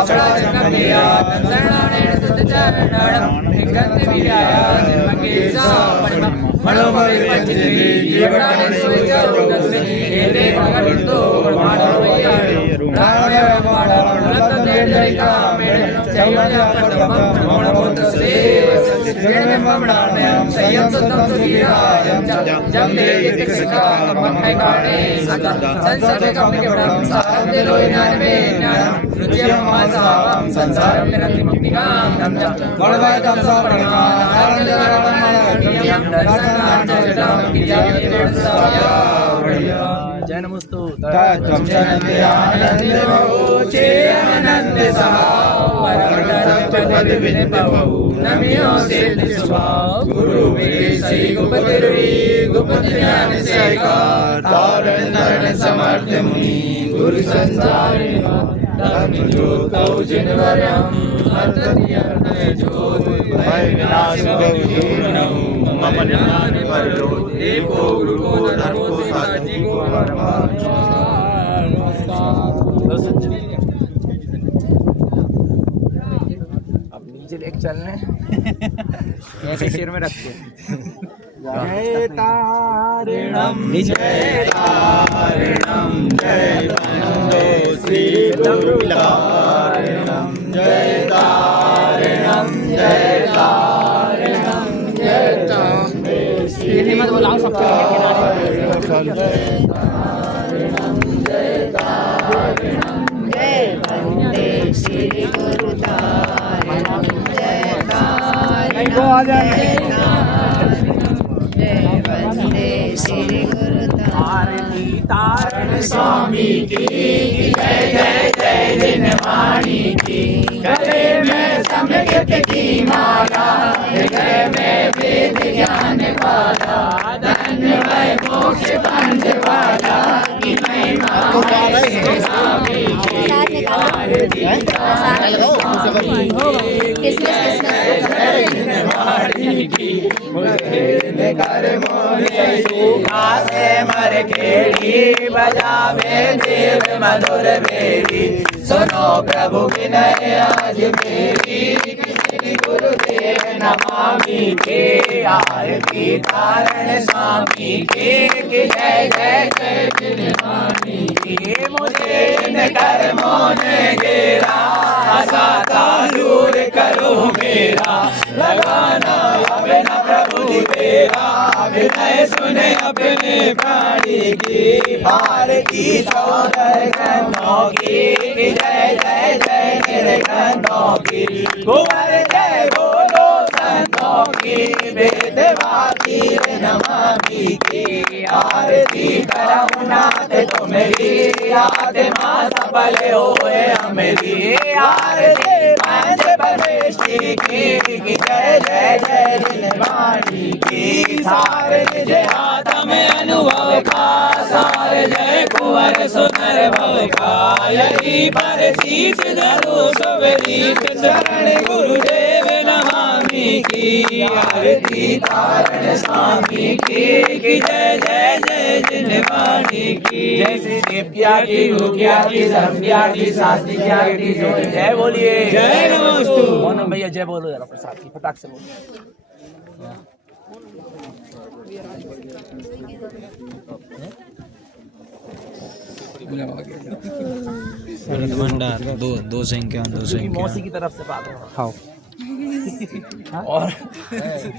अपरा जन्म दिया शरणाने सत्चरणम निगंत विद्याया जन्म के सापन मनोमय पंचदेवी जीवनाने सोचरो दस्य हेरे भगवतो ब्रह्मांड वैयारो रावण माणा रत्न देवैका मेण चैवन्य पटम मोण बोध सेव सत्य ममणाने संयम सतम सुधीरायम जब देव तिक्षका मखै काटे सदा संसर्ग कम के ब्रह्म सारम दिलो ज्ञान में ज्ञान रुचियम मासावम संसारम निरंति मुक्तिकाम धम बड़वाय तम सा प्रणिमान आनंद रमण दर्शन जय नमस्तु तम जयंत आनंद मोचे आनंद पद बिन बहु नमियो सिद्ध स्वभाव गुरु मेरे सही गुपति गुपति ज्ञान से तारण तरण समर्थ मुनि गुरु संसार धर्म जो कौ जिनवरम अर्थ जो भय विनाश गौ मम ज्ञान पर देवो गुरु को धर्मो से साजी को अब नीचे देख चलने ऐसे शेर में रख के जय तारिणम जय तारिणम जय बंदो श्री गुरु तारिणम जय तारिणम जय तारिणम जय तारिणम मत बोलाओ सब जय वंदे श्री गुरु तारिणम जय तारिणम जय वंदे श्री गुरु तारण स्वामी की जय जय जय जिनवाणी की गले में समृत की माला हृदय में वेद ज्ञान वाला धन्य है मोक्ष बंध वाला की महिमा है स्वामी की आरती स्वामी की जय जय जिनवाणी की मुझे कर मोरे सुखा से मर खेड़ी बजावे देव मधुर बेरी सुनो प्रभु विनय आज मेरी श्री गुरुदेव नमामि के आरती तारण स्वामी के जय जय जय जिनवाणी की मुझे कर मोन गेरा साता दूर करो मेरा लगाना अब न प्रभु जी तेरा विनय सुने अपने प्राणी की पार की 14 गणों की जय जय जय निर्गणों की कुंवर जय बोलो संतों की वेदवादी नमामि की आरती करऊँ नाथ तुम्हारी आत्मा सफल होए हमारी आरती पंच परमेश्वरी की जय जय जय निर्वाणी की सार निज हाथ में अनुभव का सार जय कुंवर सुंदर भव का यही पर शीश धरो सबरी चरण गुरुदेव नमामि की आरती तारण स्वामी की जय जय जय जिनवाणी की जय श्री देव्या की रुकिया की धर्मिया की शास्त्रिया की जय बोलिए जय नमस्तु मोहन भैया जय बोलो जरा प्रसाद की फटाक से बोलो भंडार दो संख्या मौसी की तरफ से बात हो हाँ और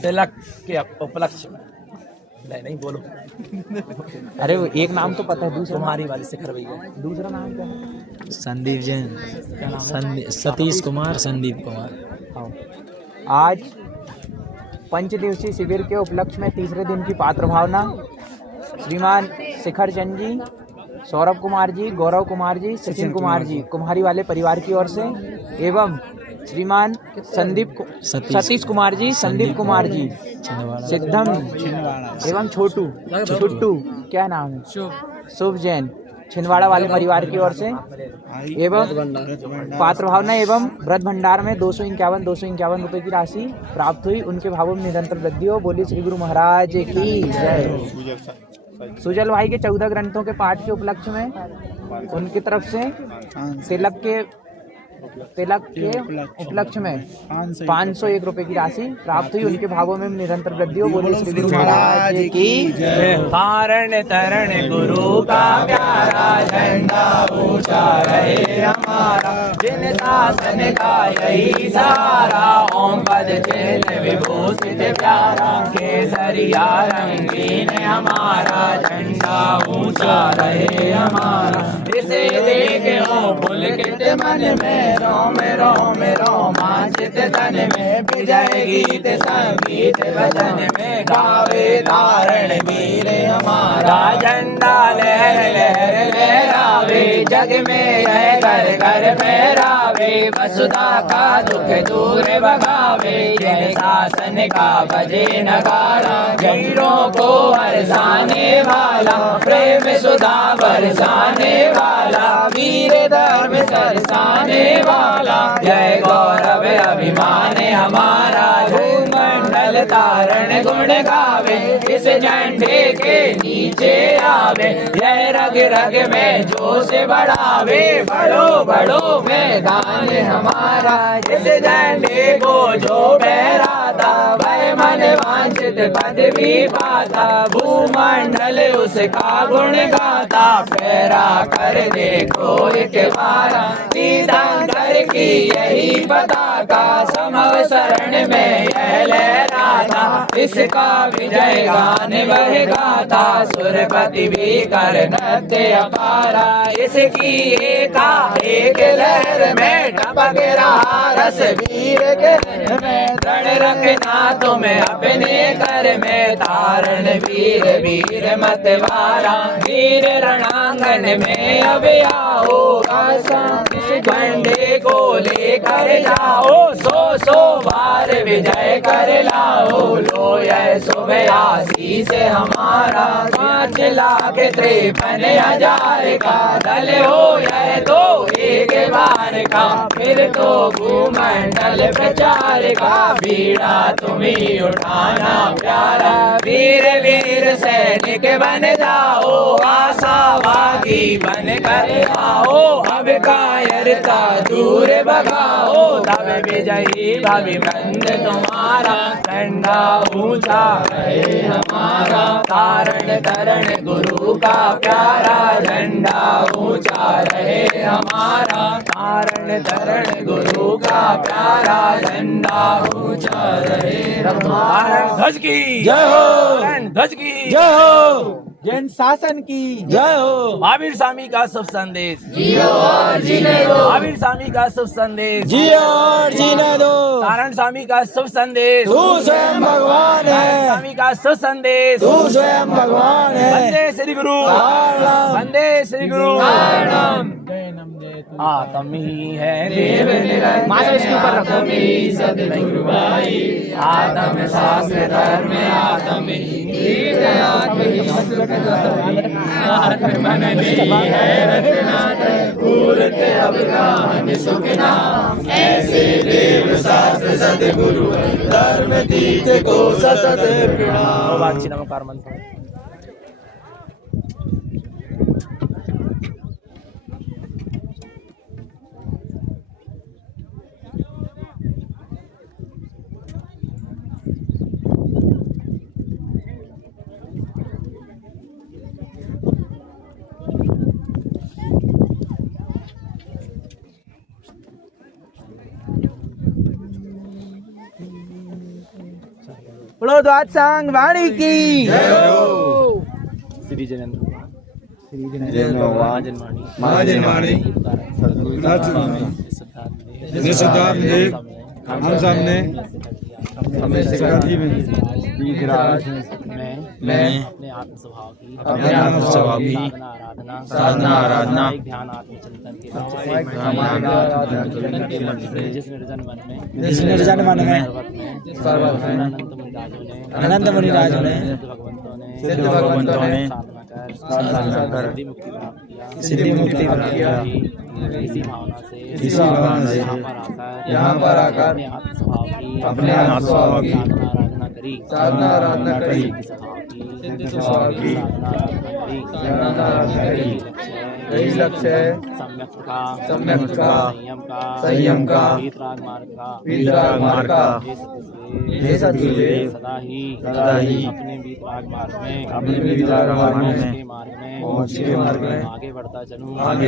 तिलक के उपलक्ष्य में नहीं बोलो अरे वो एक नाम तो पता है, दूसरा तुम्हारी वाली शिखर भैया दूसरा नाम क्या है? संदीप जैन सतीश कुमार संदीप कुमार। हाँ। आज 5 दिवसीय शिविर के उपलक्ष्य में तीसरे दिन की पात्र भावना श्रीमान शिखर चंद जी, सौरभ कुमार जी, गौरव कुमार जी, सचिन कुमार जी कुम्हारी वाले परिवार की ओर से एवं श्रीमान सतीश कुमार जी, संदीप कुमार जी, सिद्धम एवं छोटू क्या नाम है, शुभ जैन छिंदवाड़ा वाले परिवार की ओर से एवं पात्र भावना एवं व्रत भंडार में 251 रुपए की राशि प्राप्त हुई। उनके भावों में निरंतर वृद्धि हो। बोलिए श्री गुरु महाराज की जय। सुजल भाई के 14 ग्रंथों के पाठ के उपलक्ष्य में उनकी तरफ से तिलक के उपलक्ष्य में 501 रुपए की राशि प्राप्त हुई। उनके भावों में निरंतर वृद्धि हो। बोलिए श्री गुरु महाराज की जय। धारण तरण गुरु का प्यारा झंडा ऊंचा रहे हमारा, जिन शासन का यही सहारा, ओम पद चिन्ह विभूषित प्यारा, केसरिया रंगीन हमारा झंडा ऊंचा रहे हमारा। इसे देखे हो पुलकित मन में रोम रोम रोमांचित तन में, विजय गीत संगीत वचन में गावे धारण वीर हमारा। झंडा लहर लहर लहरावे, जग में यह घर घर फहरावे, वसुधा का दुख दूर भगावे, जिन शासन का बजे नगारा, वीरों को हरसाने वाला, प्रेम सुधा बरसाने वाला, वीर धर्म सरसाने वाला, जय गौरव अभिमान हमारा। भूमंडल तारण गुण गावे, इस झंडे के नीचे आवे, यह रग रग में जोश बढ़ावे, बड़ो बड़ो मैदान हमारा। इस झंडे को जो फहराता, वह मन वांछित पद भी पाता, भूमंडल उसका गुण गाता, फहरा कर देखो एक बार, तीर्थंकर की यही पताका, समव शरण में यह लहराता, इसका विजय गान वह गाता, सुरपति भी कर नृत्य अपारा, इसकी एक लहर में टपक रहा रस वीर के में, दृढ़ रखना तुम्हें अपने कर में, तारण वीर वीर मतवारा, वीर रणांगन में अब आओ, इस झंडे को लेकर जाओ, 100 बार विजय कर लाओ, लो यह शुभ आशीष हमारा। 5,53,000 का दल हो यह तो एक बार का, फिर तो भूमंडल प्रचार का, बीड़ा तुम्हें उठाना प्यारा, वीर वीर सैनिक बन जाओ, आशावादी बन कर आओ अब कायरता दूर भगाओ तब विजयी भविबंध तुम्हारा झंडा ऊंचा रहे हमारा तारण तरण गुरु का प्यारा झंडा ऊंचा रहे हमारा तारण तरण गुरु का प्यारा झंडा ऊंचा रहे हमारा ध्वज की जय हो ध्वज की जय हो जैन शासन की जय हो महावीर स्वामी का शुभ संदेश जियो और जीने दो महावीर स्वामी का शुभ संदेश जियो और जीने दो तारण स्वामी का शुभ संदेश तू स्वयं भगवान है स्वामी का शुभ संदेश तू स्वयं भगवान है वंदे श्री गुरु वंदे श्री गुरु आत्म ही है देव निरंजन आत्म ही सद्गुरु भाई आत्म शास्त्र धर्म आत्म ही आत्म मन है रत्नात्र पूरत अवगान सुखना ऐसे देव शास्त्र सद्गुरु धर्म तीर्थ को सतत प्रणाम। नमस्कार मंत्र बोलो द्वादशांग वाणी की श्री जयेंद्र महाजनवाणी सिद्धार्थ देव हम सब ने हमें सिखा दी मैं अपने आत्म स्वभाव की साधना आराधना ध्यान आत्मचिंतन के जिस निर्जन मन में अनंत मुनि राजों ने सिद्ध भगवंतों ने साधना कर सिद्धि मुक्ति प्राप्त किया इसी भावना से यहाँ पर आकर अपने आत्म स्वभाव की साधना आराधना करी यही लक्ष्य है सम्यक का संयम का वीतराग मार्ग का हे सद्गुरुदेव सदा ही अपने वीतराग मार्ग में पहुँच के मार्ग में आगे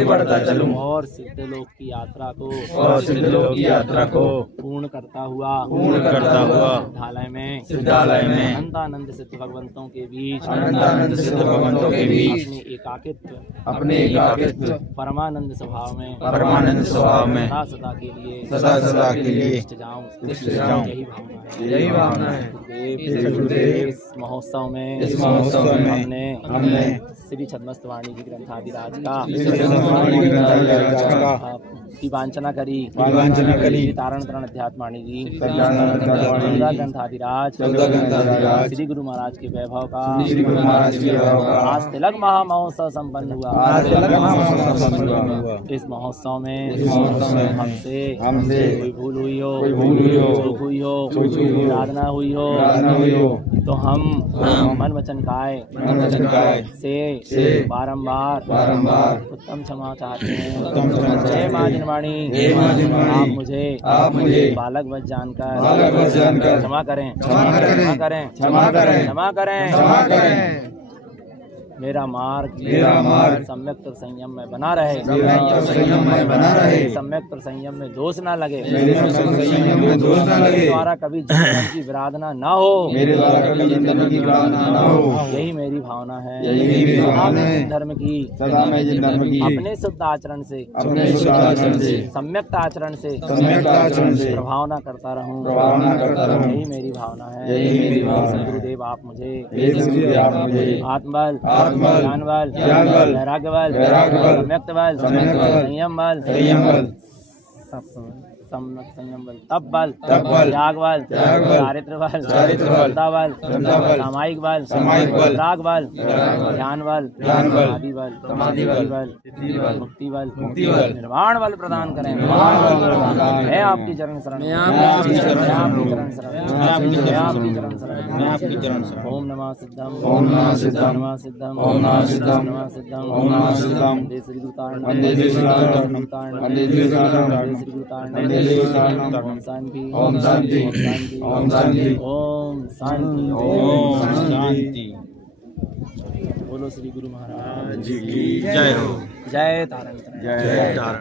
बढ़ता चलूं और सिद्ध लोक की यात्रा को पूर्ण करता हुआ सिद्धालय में अनंतानंद सिद्ध भगवंतों के बीच अपने एकाकित्व परमानंद स्वभाव में सदा के लिए जाऊं यही भावना है गुरुदेव। इस महोत्सव में हमने श्री छद्मस्तवाणी जी ग्रंथादिराज का की वांछना करी तारण तरण अध्यात्माणी जी ग्रंथादिराज श्री गुरु महाराज के वैभव का आज तिलक महामहोत्सव संपन्न हुआ। इस महोत्सव में हमसे कोई भूल हुई हो चूक हुई हो आराधना हुई हो तो हम मन वचन काय से बारंबार उत्तम क्षमा चाहते हैं। जय मां जिनवाणी आप मुझे बालक वश जानकर क्षमा करें। मेरा मार्ग सम्यक संयम में बना रहे सम्यक संयम में दोष ना लगे द्वारा कभी जन्म की विराधना ना हो यही मेरी भावना है। धर्म की अपने शुद्ध आचरण से सम्यक आचरण से प्रभावना करता रहूं यही मेरी भावना है। गुरुदेव आप मुझे आत्मबल ज्ञान बल वैराग्य बल सम्यक्त बल संयम बल संयम बल, तप बल, त्याग बल, चारित्र बल, क्षमता बल, सामायिक बल, राग बल, ध्यान बल, समाधि बल, मुक्ति बल, निर्वाण बल प्रदान करें। मैं आपकी चरण शरण, मैं आपकी चरण शरण। ओम नमः सिद्धम, ओम नमः सिद्धम, नमः सिद्धम, ओम नमः सिद्धम, नमः सिद्धम, ओम नमः सिद्धम। वंदे श्री गुरुतारण, वंदे श्री गुरुतारण, वंदे श्री गुरुतारण, वंदे श्री गुरुतारण, वंदे श्री गुरुतारण। ओम शांति, ओम शांति, ओम शांति, ओम शांति, ओम शांति, ओम शांति। बोलो श्री गुरु महाराज जी की जय हो। जय तारण, जय तारण।